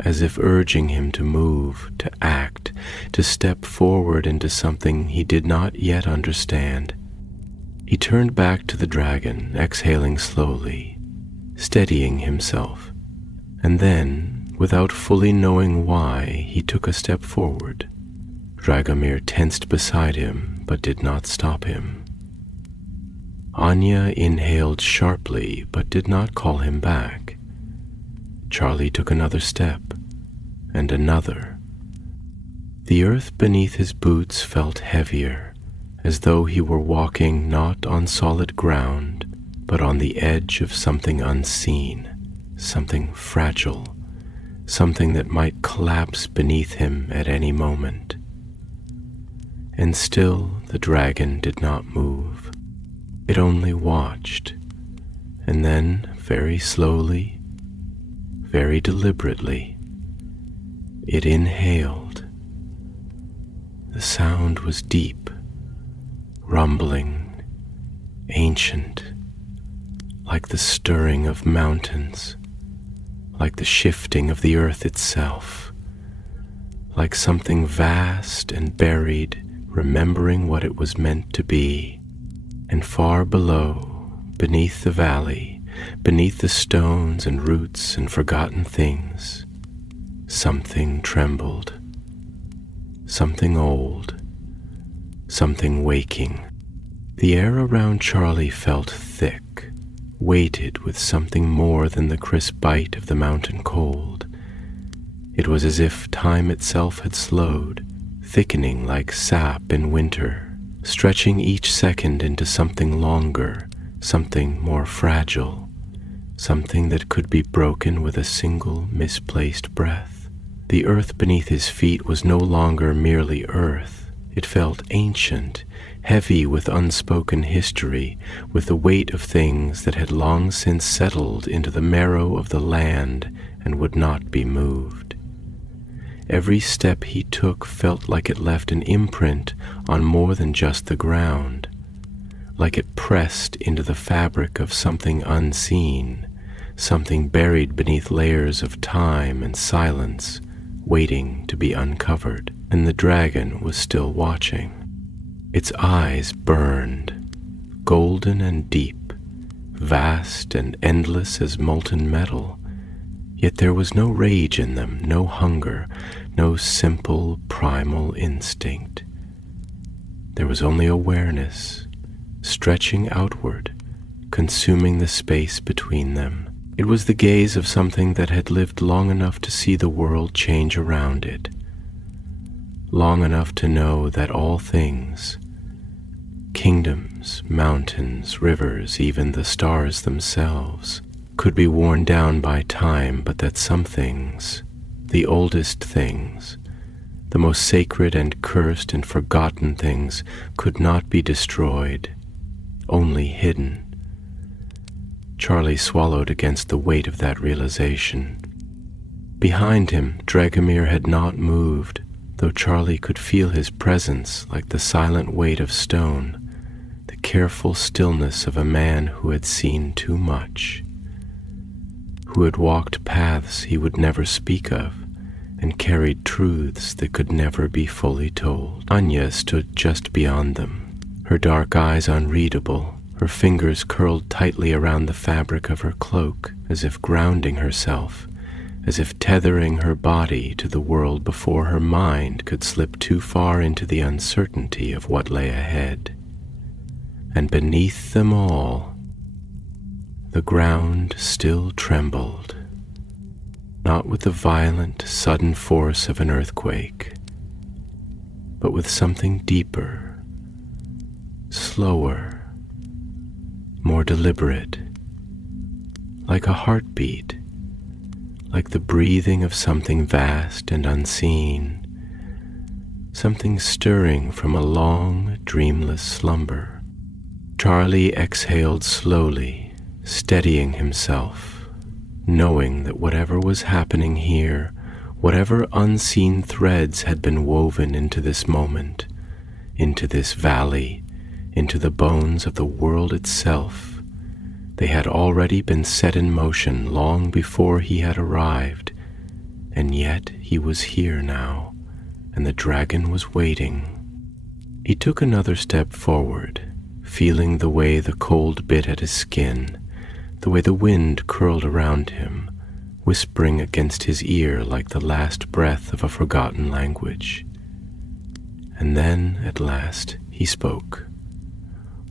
as if urging him to move, to act, to step forward into something he did not yet understand. He turned back to the dragon, exhaling slowly, steadying himself, and then, without fully knowing why, he took a step forward. Dragomir tensed beside him, but did not stop him. Anya inhaled sharply, but did not call him back. Charlie took another step, and another. The earth beneath his boots felt heavier, as though he were walking not on solid ground, but on the edge of something unseen, something fragile, something that might collapse beneath him at any moment. And still the dragon did not move. It only watched, and then very slowly, very deliberately, it inhaled. The sound was deep, rumbling, ancient, like the stirring of mountains, like the shifting of the earth itself, like something vast and buried, remembering what it was meant to be. And far below, beneath the valley, beneath the stones and roots and forgotten things, something trembled, something old, something waking. The air around Charlie felt thick, weighted with something more than the crisp bite of the mountain cold. It was as if time itself had slowed, thickening like sap in winter, stretching each second into something longer, something more fragile, something that could be broken with a single misplaced breath. The earth beneath his feet was no longer merely earth. It felt ancient, heavy with unspoken history, with the weight of things that had long since settled into the marrow of the land and would not be moved. Every step he took felt like it left an imprint on more than just the ground, like it pressed into the fabric of something unseen, something buried beneath layers of time and silence, waiting to be uncovered. And the dragon was still watching. Its eyes burned, golden and deep, vast and endless as molten metal. Yet there was no rage in them, no hunger, no simple primal instinct. There was only awareness, stretching outward, consuming the space between them. It was the gaze of something that had lived long enough to see the world change around it, long enough to know that all things, kingdoms, mountains, rivers, even the stars themselves, could be worn down by time, but that some things, the oldest things, the most sacred and cursed and forgotten things, could not be destroyed, only hidden. Charlie swallowed against the weight of that realization. Behind him, Dragomir had not moved, though Charlie could feel his presence like the silent weight of stone, the careful stillness of a man who had seen too much, who had walked paths he would never speak of, and carried truths that could never be fully told. Anya stood just beyond them, her dark eyes unreadable, her fingers curled tightly around the fabric of her cloak, as if grounding herself, as if tethering her body to the world before her mind could slip too far into the uncertainty of what lay ahead. And beneath them all, the ground still trembled, not with the violent, sudden force of an earthquake, but with something deeper, slower, more deliberate, like a heartbeat, like the breathing of something vast and unseen, something stirring from a long, dreamless slumber. Charlie exhaled slowly, steadying himself, knowing that whatever was happening here, whatever unseen threads had been woven into this moment, into this valley, into the bones of the world itself, they had already been set in motion long before he had arrived, and yet he was here now, and the dragon was waiting. He took another step forward, feeling the way the cold bit at his skin, the way the wind curled around him, whispering against his ear like the last breath of a forgotten language. And then, at last, he spoke.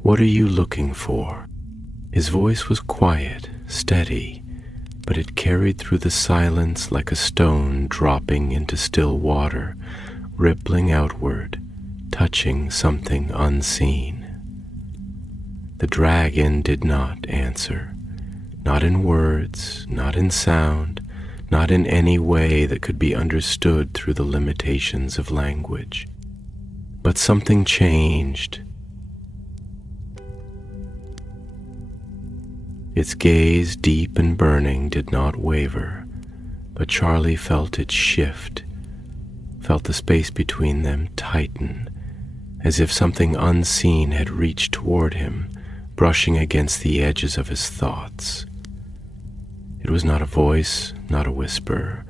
"What are you looking for?" His voice was quiet, steady, but it carried through the silence like a stone dropping into still water, rippling outward, touching something unseen. The dragon did not answer, not in words, not in sound, not in any way that could be understood through the limitations of language. But something changed. Its gaze, deep and burning, did not waver, but Charlie felt it shift, felt the space between them tighten, as if something unseen had reached toward him, brushing against the edges of his thoughts. It was not a voice, not a whisper,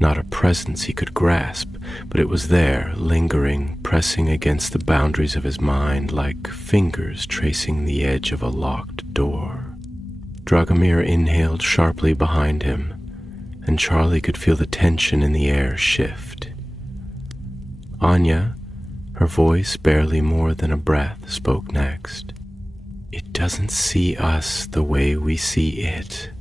not a presence he could grasp, but it was there, lingering, pressing against the boundaries of his mind like fingers tracing the edge of a locked door. Dragomir inhaled sharply behind him, and Charlie could feel the tension in the air shift. Anya, her voice barely more than a breath, spoke next. "It doesn't see us the way we see it."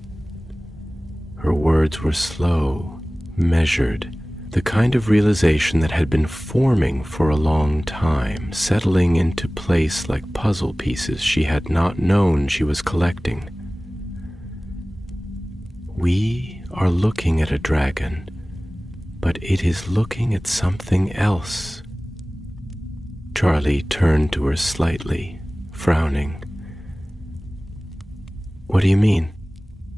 Her words were slow, measured, the kind of realization that had been forming for a long time, settling into place like puzzle pieces she had not known she was collecting. "We are looking at a dragon, but it is looking at something else." Charlie turned to her slightly, frowning. "What do you mean?"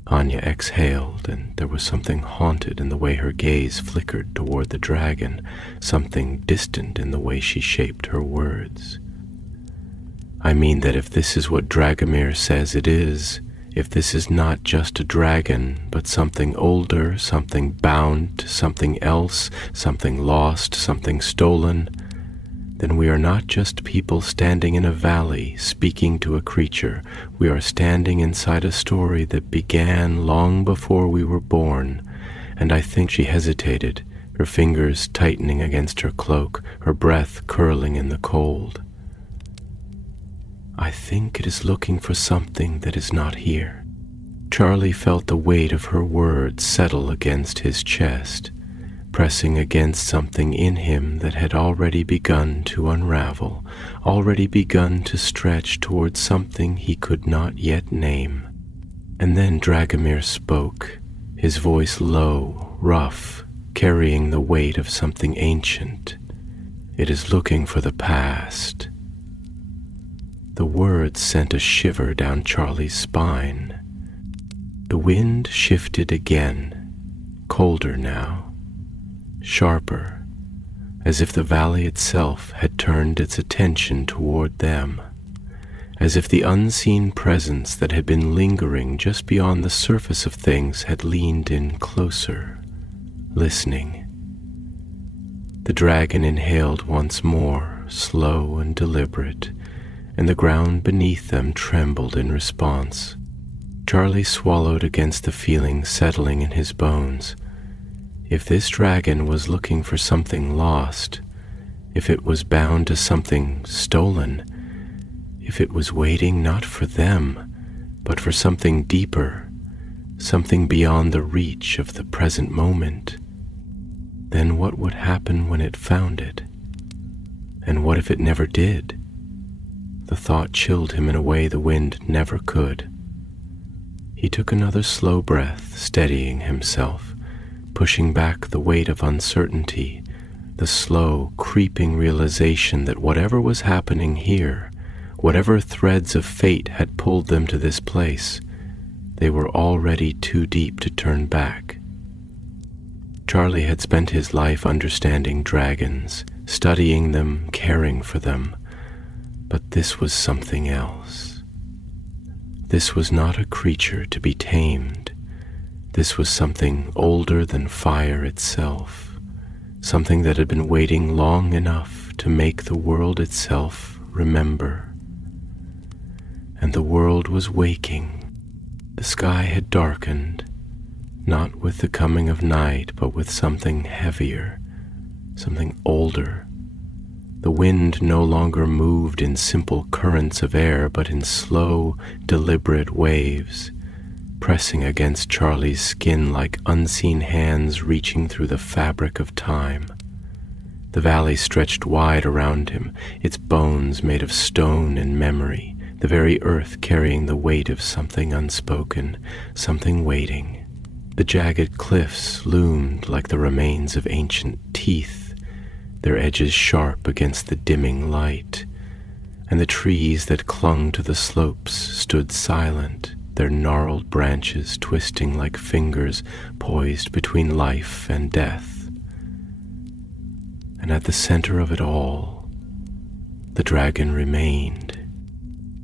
Anya exhaled, and there was something haunted in the way her gaze flickered toward the dragon, something distant in the way she shaped her words. "I mean that if this is what Dragomir says it is, if this is not just a dragon, but something older, something bound to something else, something lost, something stolen, then we are not just people standing in a valley speaking to a creature. We are standing inside a story that began long before we were born." And I think she hesitated, her fingers tightening against her cloak, her breath curling in the cold. "I think it is looking for something that is not here." Charlie felt the weight of her words settle against his chest, pressing against something in him that had already begun to unravel, already begun to stretch towards something he could not yet name. And then Dragomir spoke, his voice low, rough, carrying the weight of something ancient. "It is looking for the past." The words sent a shiver down Charlie's spine. The wind shifted again, colder now, sharper, as if the valley itself had turned its attention toward them, as if the unseen presence that had been lingering just beyond the surface of things had leaned in closer, listening. The dragon inhaled once more, slow and deliberate, and the ground beneath them trembled in response. Charlie swallowed against the feeling settling in his bones. If this dragon was looking for something lost, if it was bound to something stolen, if it was waiting not for them, but for something deeper, something beyond the reach of the present moment, then what would happen when it found it? And what if it never did? The thought chilled him in a way the wind never could. He took another slow breath, steadying himself, pushing back the weight of uncertainty, the slow, creeping realization that whatever was happening here, whatever threads of fate had pulled them to this place, they were already too deep to turn back. Charlie had spent his life understanding dragons, studying them, caring for them, but this was something else. This was not a creature to be tamed. This was something older than fire itself, something that had been waiting long enough to make the world itself remember. And the world was waking. The sky had darkened, not with the coming of night, but with something heavier, something older. The wind no longer moved in simple currents of air, but in slow, deliberate waves, pressing against Charlie's skin like unseen hands reaching through the fabric of time. The valley stretched wide around him, its bones made of stone and memory, the very earth carrying the weight of something unspoken, something waiting. The jagged cliffs loomed like the remains of ancient teeth, their edges sharp against the dimming light, and the trees that clung to the slopes stood silent, their gnarled branches twisting like fingers poised between life and death. And at the center of it all, the dragon remained.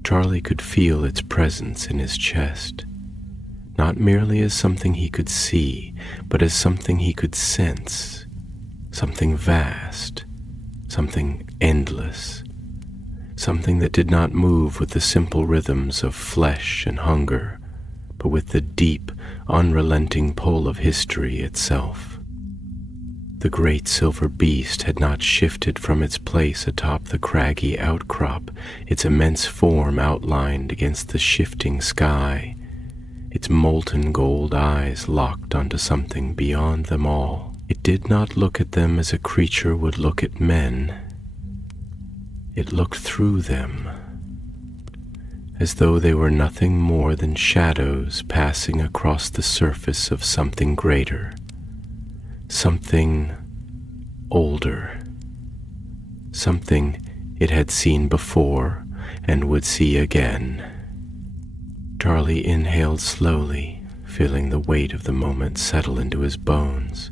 Charlie could feel its presence in his chest, not merely as something he could see, but as something he could sense, something vast, something endless, something that did not move with the simple rhythms of flesh and hunger, but with the deep, unrelenting pull of history itself. The great silver beast had not shifted from its place atop the craggy outcrop, its immense form outlined against the shifting sky, its molten gold eyes locked onto something beyond them all. It did not look at them as a creature would look at men. It looked through them, as though they were nothing more than shadows passing across the surface of something greater, something older, something it had seen before and would see again. Charlie inhaled slowly, feeling the weight of the moment settle into his bones.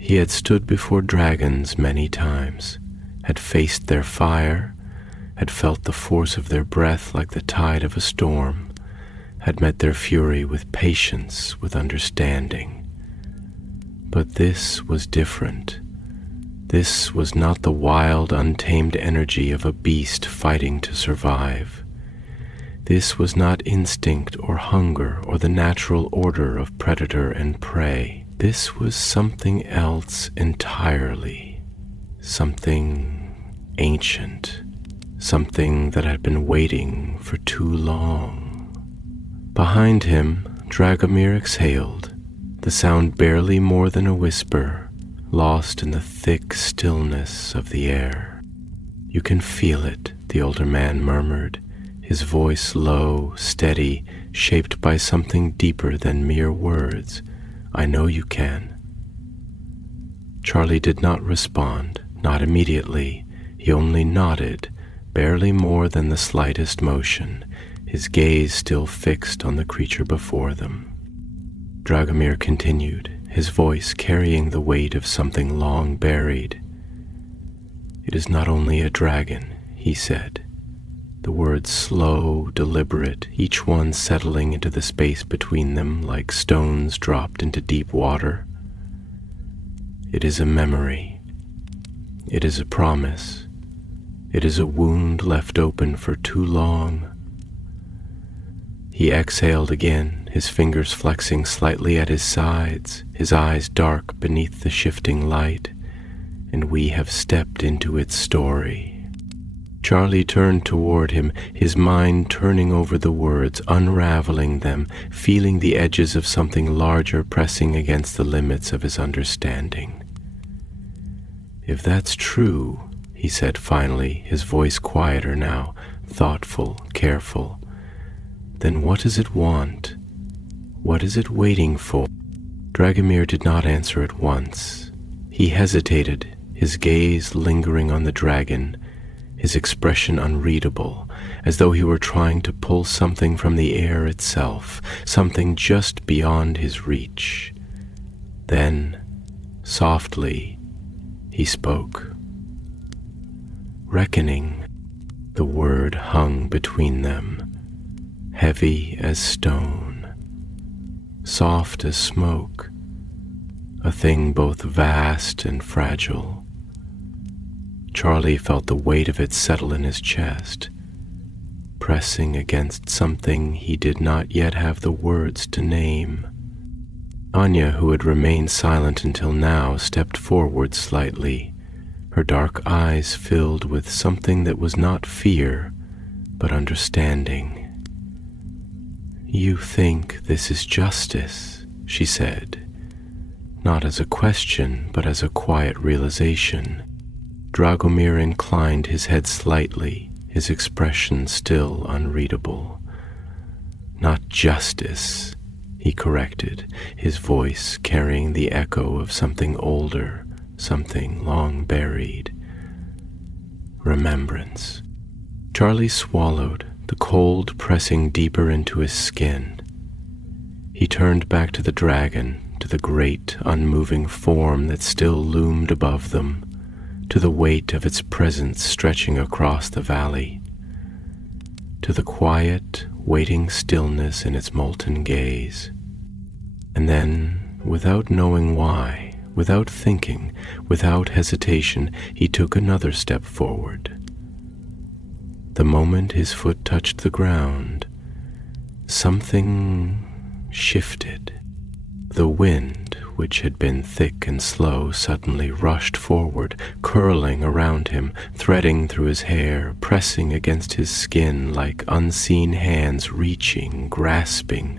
He had stood before dragons many times, had faced their fire, had felt the force of their breath like the tide of a storm, had met their fury with patience, with understanding. But this was different. This was not the wild, untamed energy of a beast fighting to survive. This was not instinct or hunger or the natural order of predator and prey. This was something else entirely, something ancient, something that had been waiting for too long. Behind him, Dragomir exhaled, the sound barely more than a whisper, lost in the thick stillness of the air. "You can feel it," the older man murmured, his voice low, steady, shaped by something deeper than mere words. "I know you can." Charlie did not respond, not immediately. He only nodded, barely more than the slightest motion, his gaze still fixed on the creature before them. Dragomir continued, his voice carrying the weight of something long buried. "It is not only a dragon," he said, the words slow, deliberate, each one settling into the space between them like stones dropped into deep water. "It is a memory. It is a promise. It is a wound left open for too long." He exhaled again, his fingers flexing slightly at his sides, his eyes dark beneath the shifting light. "And we have stepped into its story." Charlie turned toward him, his mind turning over the words, unraveling them, feeling the edges of something larger pressing against the limits of his understanding. "If that's true," he said finally, his voice quieter now, thoughtful, careful, "then what does it want? What is it waiting for?" Dragomir did not answer at once. He hesitated, his gaze lingering on the dragon, his expression unreadable, as though he were trying to pull something from the air itself, something just beyond his reach. Then, softly, he spoke. "Reckoning," the word hung between them, heavy as stone, soft as smoke, a thing both vast and fragile. Charlie felt the weight of it settle in his chest, pressing against something he did not yet have the words to name. Anya, who had remained silent until now, stepped forward slightly, her dark eyes filled with something that was not fear, but understanding. "You think this is justice," she said, not as a question, but as a quiet realization. Dragomir inclined his head slightly, his expression still unreadable. "Not justice," he corrected, his voice carrying the echo of something older, something long buried. "Remembrance." Charlie swallowed, the cold pressing deeper into his skin. He turned back to the dragon, to the great, unmoving form that still loomed above them, to the weight of its presence stretching across the valley, to the quiet, waiting stillness in its molten gaze. And then, without knowing why, without thinking, without hesitation, he took another step forward. The moment his foot touched the ground, something shifted. The wind, which had been thick and slow, suddenly rushed forward, curling around him, threading through his hair, pressing against his skin like unseen hands reaching, grasping.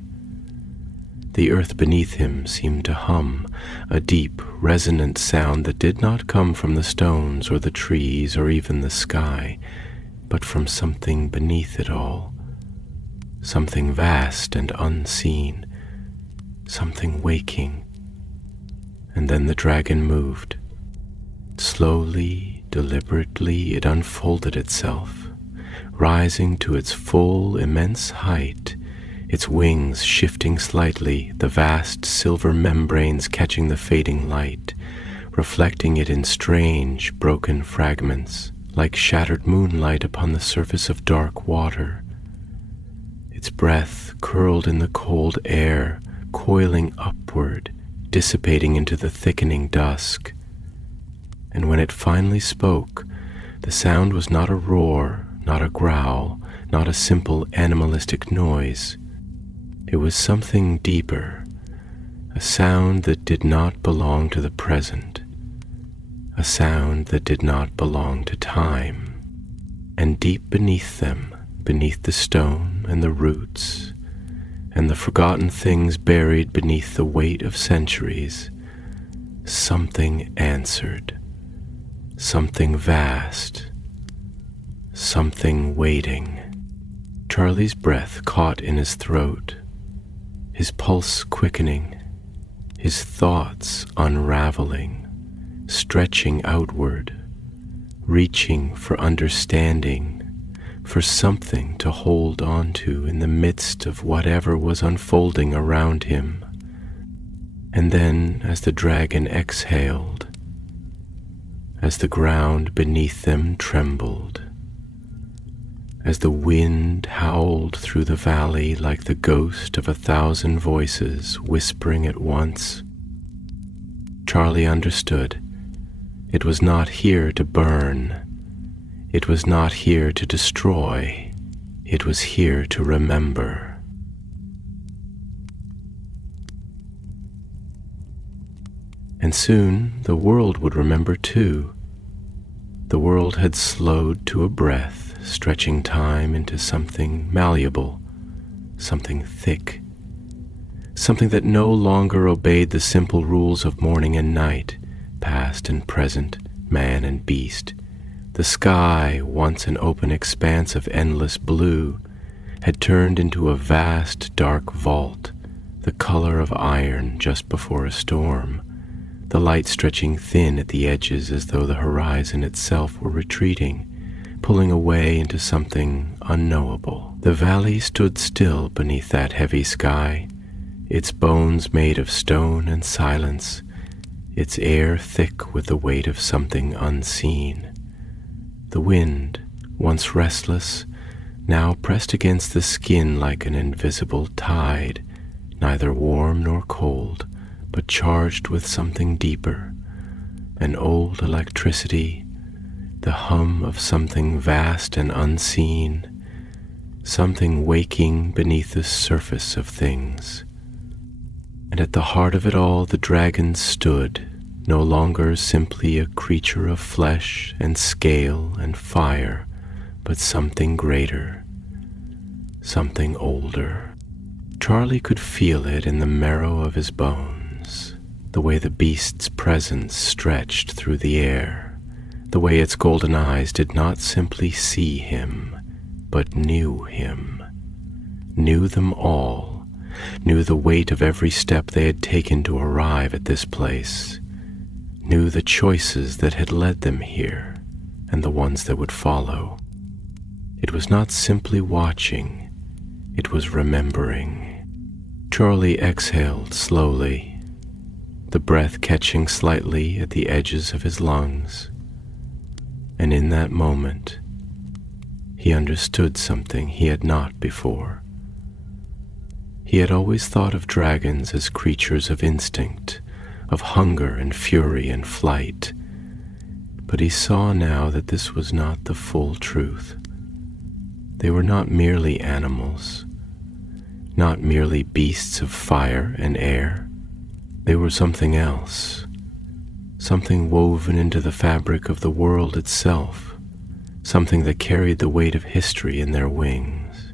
The earth beneath him seemed to hum, a deep, resonant sound that did not come from the stones or the trees or even the sky, but from something beneath it all, something vast and unseen, something waking. And then the dragon moved. Slowly, deliberately, it unfolded itself, rising to its full, immense height, its wings shifting slightly, the vast silver membranes catching the fading light, reflecting it in strange, broken fragments, like shattered moonlight upon the surface of dark water. Its breath curled in the cold air, coiling upward, dissipating into the thickening dusk. And when it finally spoke, the sound was not a roar, not a growl, not a simple animalistic noise. It was something deeper, a sound that did not belong to the present, a sound that did not belong to time. And deep beneath them, beneath the stone and the roots, and the forgotten things buried beneath the weight of centuries, something answered, something vast, something waiting. Charlie's breath caught in his throat, his pulse quickening, his thoughts unraveling, stretching outward, reaching for understanding, for something to hold on to in the midst of whatever was unfolding around him. And then, as the dragon exhaled, as the ground beneath them trembled, as the wind howled through the valley like the ghost of 1,000 voices whispering at once, Charlie understood. It was not here to burn. It was not here to destroy. It was here to remember. And soon the world would remember too. The world had slowed to a breath, stretching time into something malleable, something thick, something that no longer obeyed the simple rules of morning and night, past and present, man and beast. The sky, once an open expanse of endless blue, had turned into a vast dark vault, the color of iron just before a storm, the light stretching thin at the edges as though the horizon itself were retreating, pulling away into something unknowable. The valley stood still beneath that heavy sky, its bones made of stone and silence, its air thick with the weight of something unseen. The wind, once restless, now pressed against the skin like an invisible tide, neither warm nor cold, but charged with something deeper, an old electricity, the hum of something vast and unseen, something waking beneath the surface of things. And at the heart of it all the dragon stood, no longer simply a creature of flesh and scale and fire, but something greater, something older. Charlie could feel it in the marrow of his bones, the way the beast's presence stretched through the air, the way its golden eyes did not simply see him, but knew him, knew them all, knew the weight of every step they had taken to arrive at this place, knew the choices that had led them here and the ones that would follow. It was not simply watching, it was remembering. Charlie exhaled slowly, the breath catching slightly at the edges of his lungs. And in that moment, he understood something he had not before. He had always thought of dragons as creatures of instinct, of hunger and fury and flight, but he saw now that this was not the full truth. They were not merely animals, not merely beasts of fire and air. They were something else, something woven into the fabric of the world itself, something that carried the weight of history in their wings,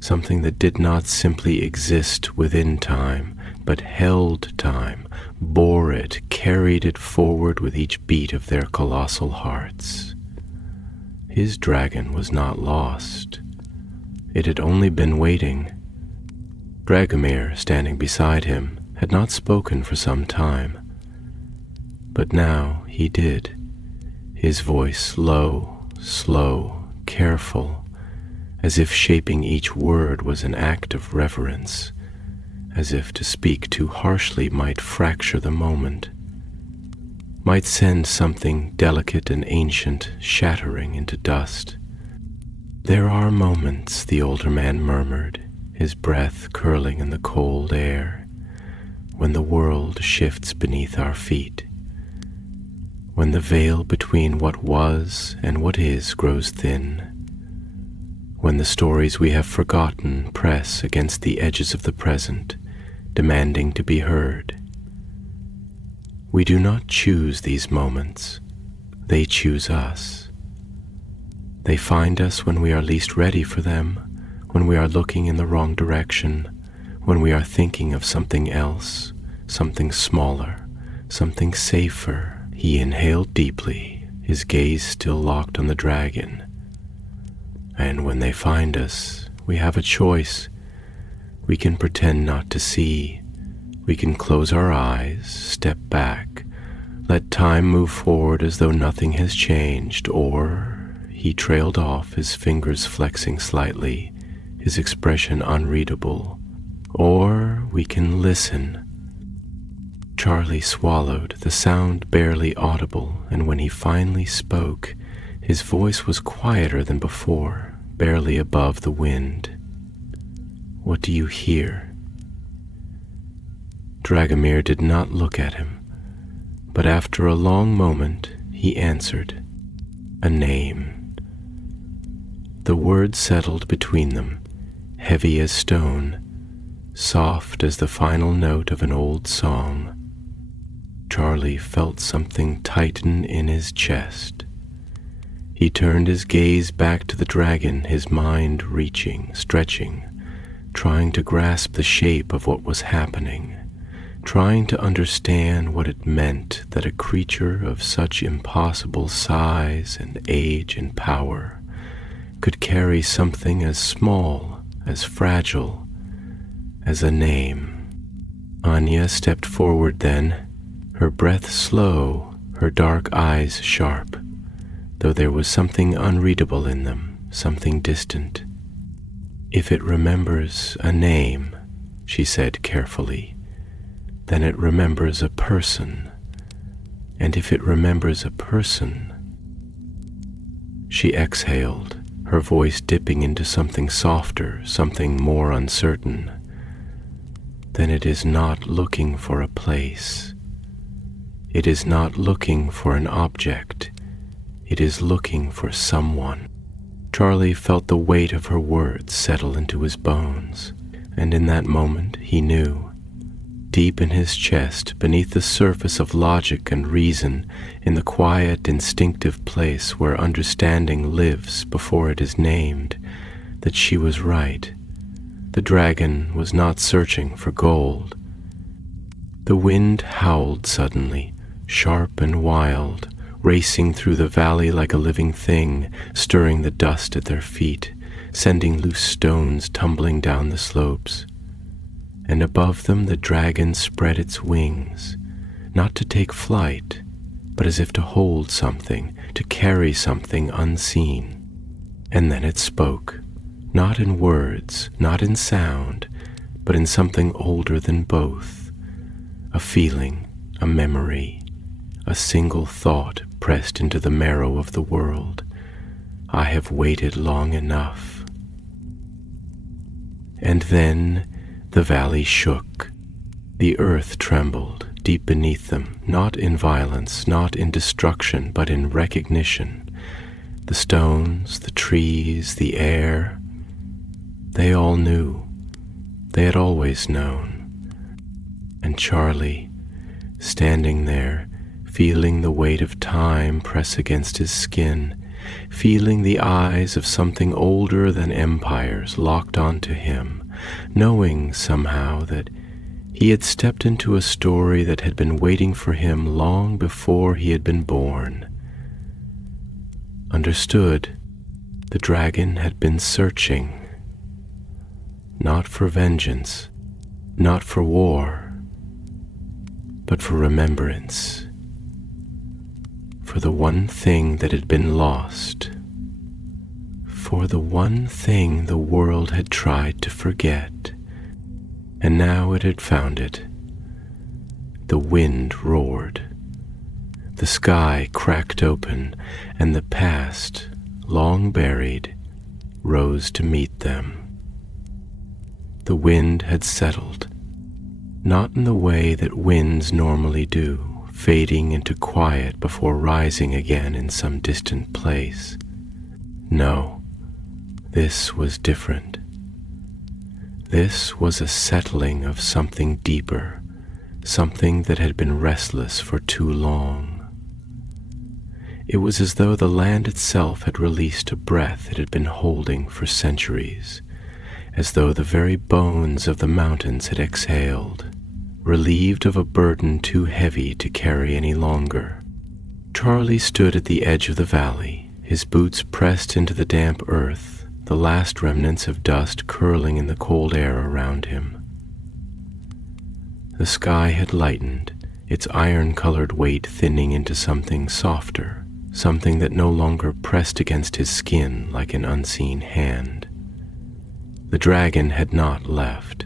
something that did not simply exist within time, but held time, bore it, carried it forward with each beat of their colossal hearts. His dragon was not lost. It had only been waiting. Dragomir, standing beside him, had not spoken for some time, but now he did, his voice low, slow, careful, as if shaping each word was an act of reverence, as if to speak too harshly might fracture the moment, might send something delicate and ancient shattering into dust. "There are moments," the older man murmured, his breath curling in the cold air, "when the world shifts beneath our feet, when the veil between what was and what is grows thin, when the stories we have forgotten press against the edges of the present, demanding to be heard. We do not choose these moments, they choose us. They find us when we are least ready for them, when we are looking in the wrong direction, when we are thinking of something else, something smaller, something safer." He inhaled deeply, his gaze still locked on the dragon. "And when they find us, we have a choice. We can pretend not to see. We can close our eyes, step back, let time move forward as though nothing has changed, or..." He trailed off, his fingers flexing slightly, his expression unreadable. "Or we can listen." Charlie swallowed, the sound barely audible, and when he finally spoke, his voice was quieter than before, barely above the wind. "What do you hear?" Dragomir did not look at him, but after a long moment he answered, "A name." The word settled between them, heavy as stone, soft as the final note of an old song. Charlie felt something tighten in his chest. He turned his gaze back to the dragon, his mind reaching, stretching, trying to grasp the shape of what was happening, trying to understand what it meant that a creature of such impossible size and age and power could carry something as small, as fragile, as a name. Anya stepped forward then, her breath slow, her dark eyes sharp, though there was something unreadable in them, something distant. "If it remembers a name," she said carefully, "then it remembers a person. And if it remembers a person..." She exhaled, her voice dipping into something softer, something more uncertain. "Then it is not looking for a place. It is not looking for an object. It is looking for someone." Charlie felt the weight of her words settle into his bones, and in that moment he knew. Deep in his chest, beneath the surface of logic and reason, in the quiet, instinctive place where understanding lives before it is named, that she was right. The dragon was not searching for gold. The wind howled suddenly, sharp and wild, racing through the valley like a living thing, stirring the dust at their feet, sending loose stones tumbling down the slopes. And above them the dragon spread its wings, not to take flight, but as if to hold something, to carry something unseen. And then it spoke, not in words, not in sound, but in something older than both, a feeling, a memory, a single thought pressed into the marrow of the world. I have waited long enough. And then the valley shook. The earth trembled deep beneath them, not in violence, not in destruction, but in recognition. The stones, the trees, the air, they all knew. They had always known. And Charlie, standing there, feeling the weight of time press against his skin, feeling the eyes of something older than empires locked onto him, knowing somehow that he had stepped into a story that had been waiting for him long before he had been born. Understood, the dragon had been searching, not for vengeance, not for war, but for remembrance, for the one thing that had been lost, for the one thing the world had tried to forget, and now it had found it. The wind roared, the sky cracked open, and the past, long buried, rose to meet them. The wind had settled, not in the way that winds normally do, fading into quiet before rising again in some distant place. No, this was different. This was a settling of something deeper, something that had been restless for too long. It was as though the land itself had released a breath it had been holding for centuries, as though the very bones of the mountains had exhaled, relieved of a burden too heavy to carry any longer. Charlie stood at the edge of the valley, his boots pressed into the damp earth, the last remnants of dust curling in the cold air around him. The sky had lightened, its iron-colored weight thinning into something softer, something that no longer pressed against his skin like an unseen hand. The dragon had not left.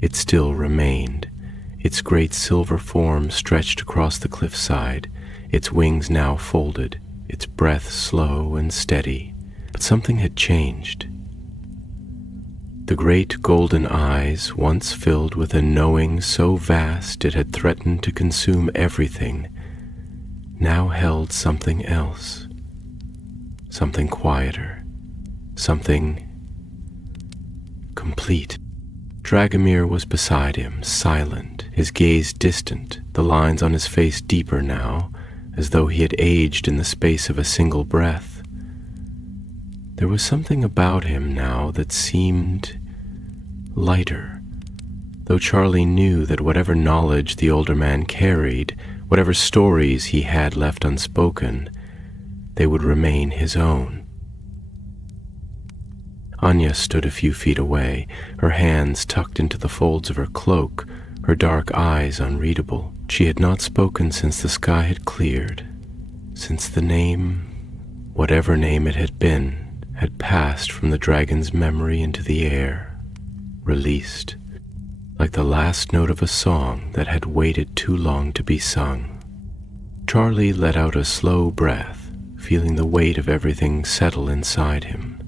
It still remained, its great silver form stretched across the cliffside, its wings now folded, its breath slow and steady. But something had changed. The great golden eyes, once filled with a knowing so vast it had threatened to consume everything, now held something else, something quieter, something complete. Dragomir was beside him, silent, his gaze distant, the lines on his face deeper now, as though he had aged in the space of a single breath. There was something about him now that seemed lighter, though Charlie knew that whatever knowledge the older man carried, whatever stories he had left unspoken, they would remain his own. Anya stood a few feet away, her hands tucked into the folds of her cloak, her dark eyes unreadable. She had not spoken since the sky had cleared, since the name, whatever name it had been, had passed from the dragon's memory into the air, released, like the last note of a song that had waited too long to be sung. Charlie let out a slow breath, feeling the weight of everything settle inside him.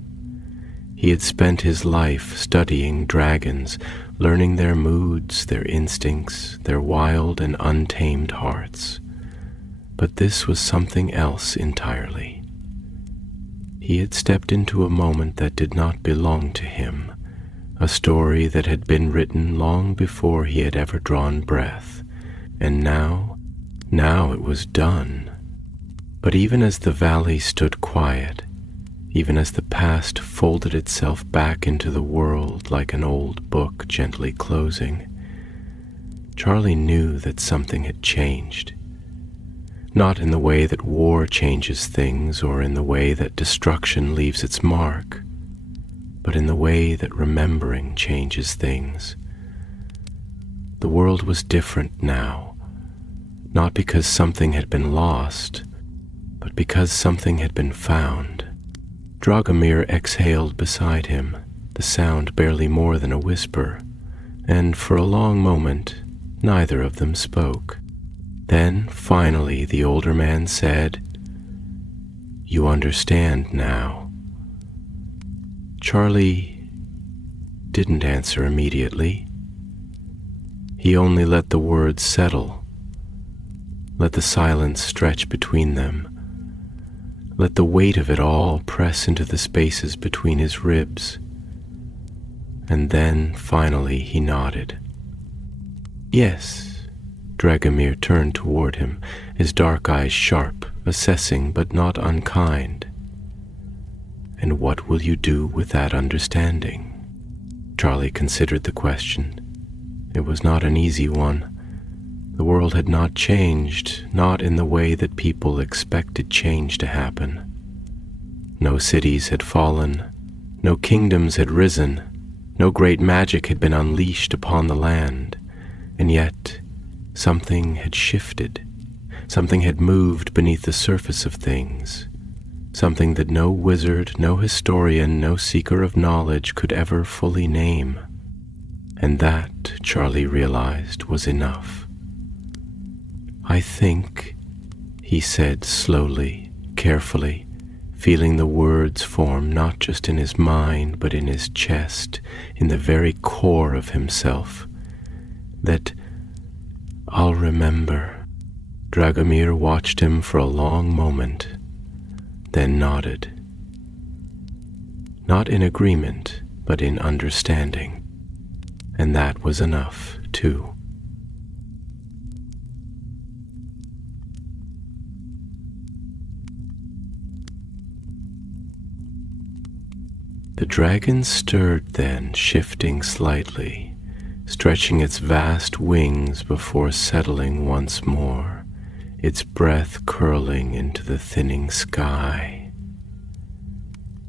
He had spent his life studying dragons, learning their moods, their instincts, their wild and untamed hearts. But this was something else entirely. He had stepped into a moment that did not belong to him, a story that had been written long before he had ever drawn breath, and now it was done. But even as the valley stood quiet, even as the past folded itself back into the world like an old book gently closing, Charlie knew that something had changed. not in the way that war changes things or in the way that destruction leaves its mark, but in the way that remembering changes things. The world was different now, not because something had been lost, but because something had been found. Dragomir exhaled beside him, the sound barely more than a whisper, and for a long moment neither of them spoke. Then, finally, the older man said, "You understand now." Charlie didn't answer immediately. He only let the words settle, let the silence stretch between them, let the weight of it all press into the spaces between his ribs. And then, finally, he nodded. "Yes." Dragomir turned toward him, his dark eyes sharp, assessing but not unkind. "And what will you do with that understanding?" Charlie considered the question. It was not an easy one. The world had not changed, not in the way that people expected change to happen. No cities had fallen, no kingdoms had risen, no great magic had been unleashed upon the land, and yet something had shifted, something had moved beneath the surface of things, something that no wizard, no historian, no seeker of knowledge could ever fully name. And that, Charlie realized, was enough. "I think," he said slowly, carefully, feeling the words form not just in his mind but in his chest, in the very core of himself, "that I'll remember." Dragomir watched him for a long moment, then nodded. Not in agreement, but in understanding. And that was enough, too. The dragon stirred then, shifting slightly, stretching its vast wings before settling once more, its breath curling into the thinning sky.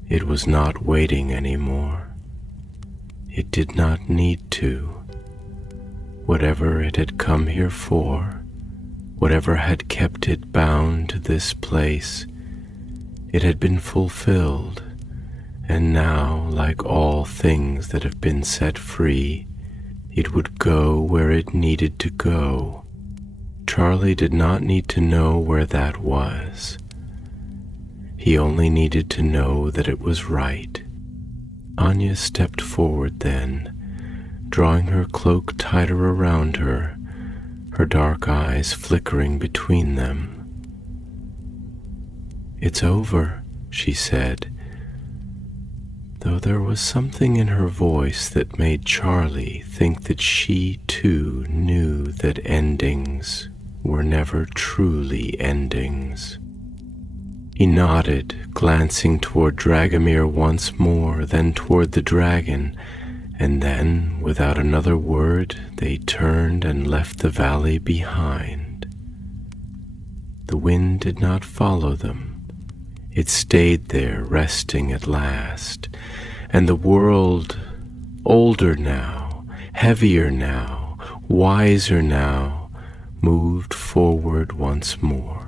It was not waiting anymore. It did not need to. Whatever it had come here for, whatever had kept it bound to this place, it had been fulfilled, and now, like all things that have been set free, it would go where it needed to go. Charlie did not need to know where that was. He only needed to know that it was right. Anya stepped forward then, drawing her cloak tighter around her, her dark eyes flickering between them. "It's over," she said, though there was something in her voice that made Charlie think that she too knew that endings were never truly endings. He nodded, glancing toward Dragomir once more, then toward the dragon, and then, without another word, they turned and left the valley behind. The wind did not follow them. It stayed there, resting at last, and the world, older now, heavier now, wiser now, moved forward once more.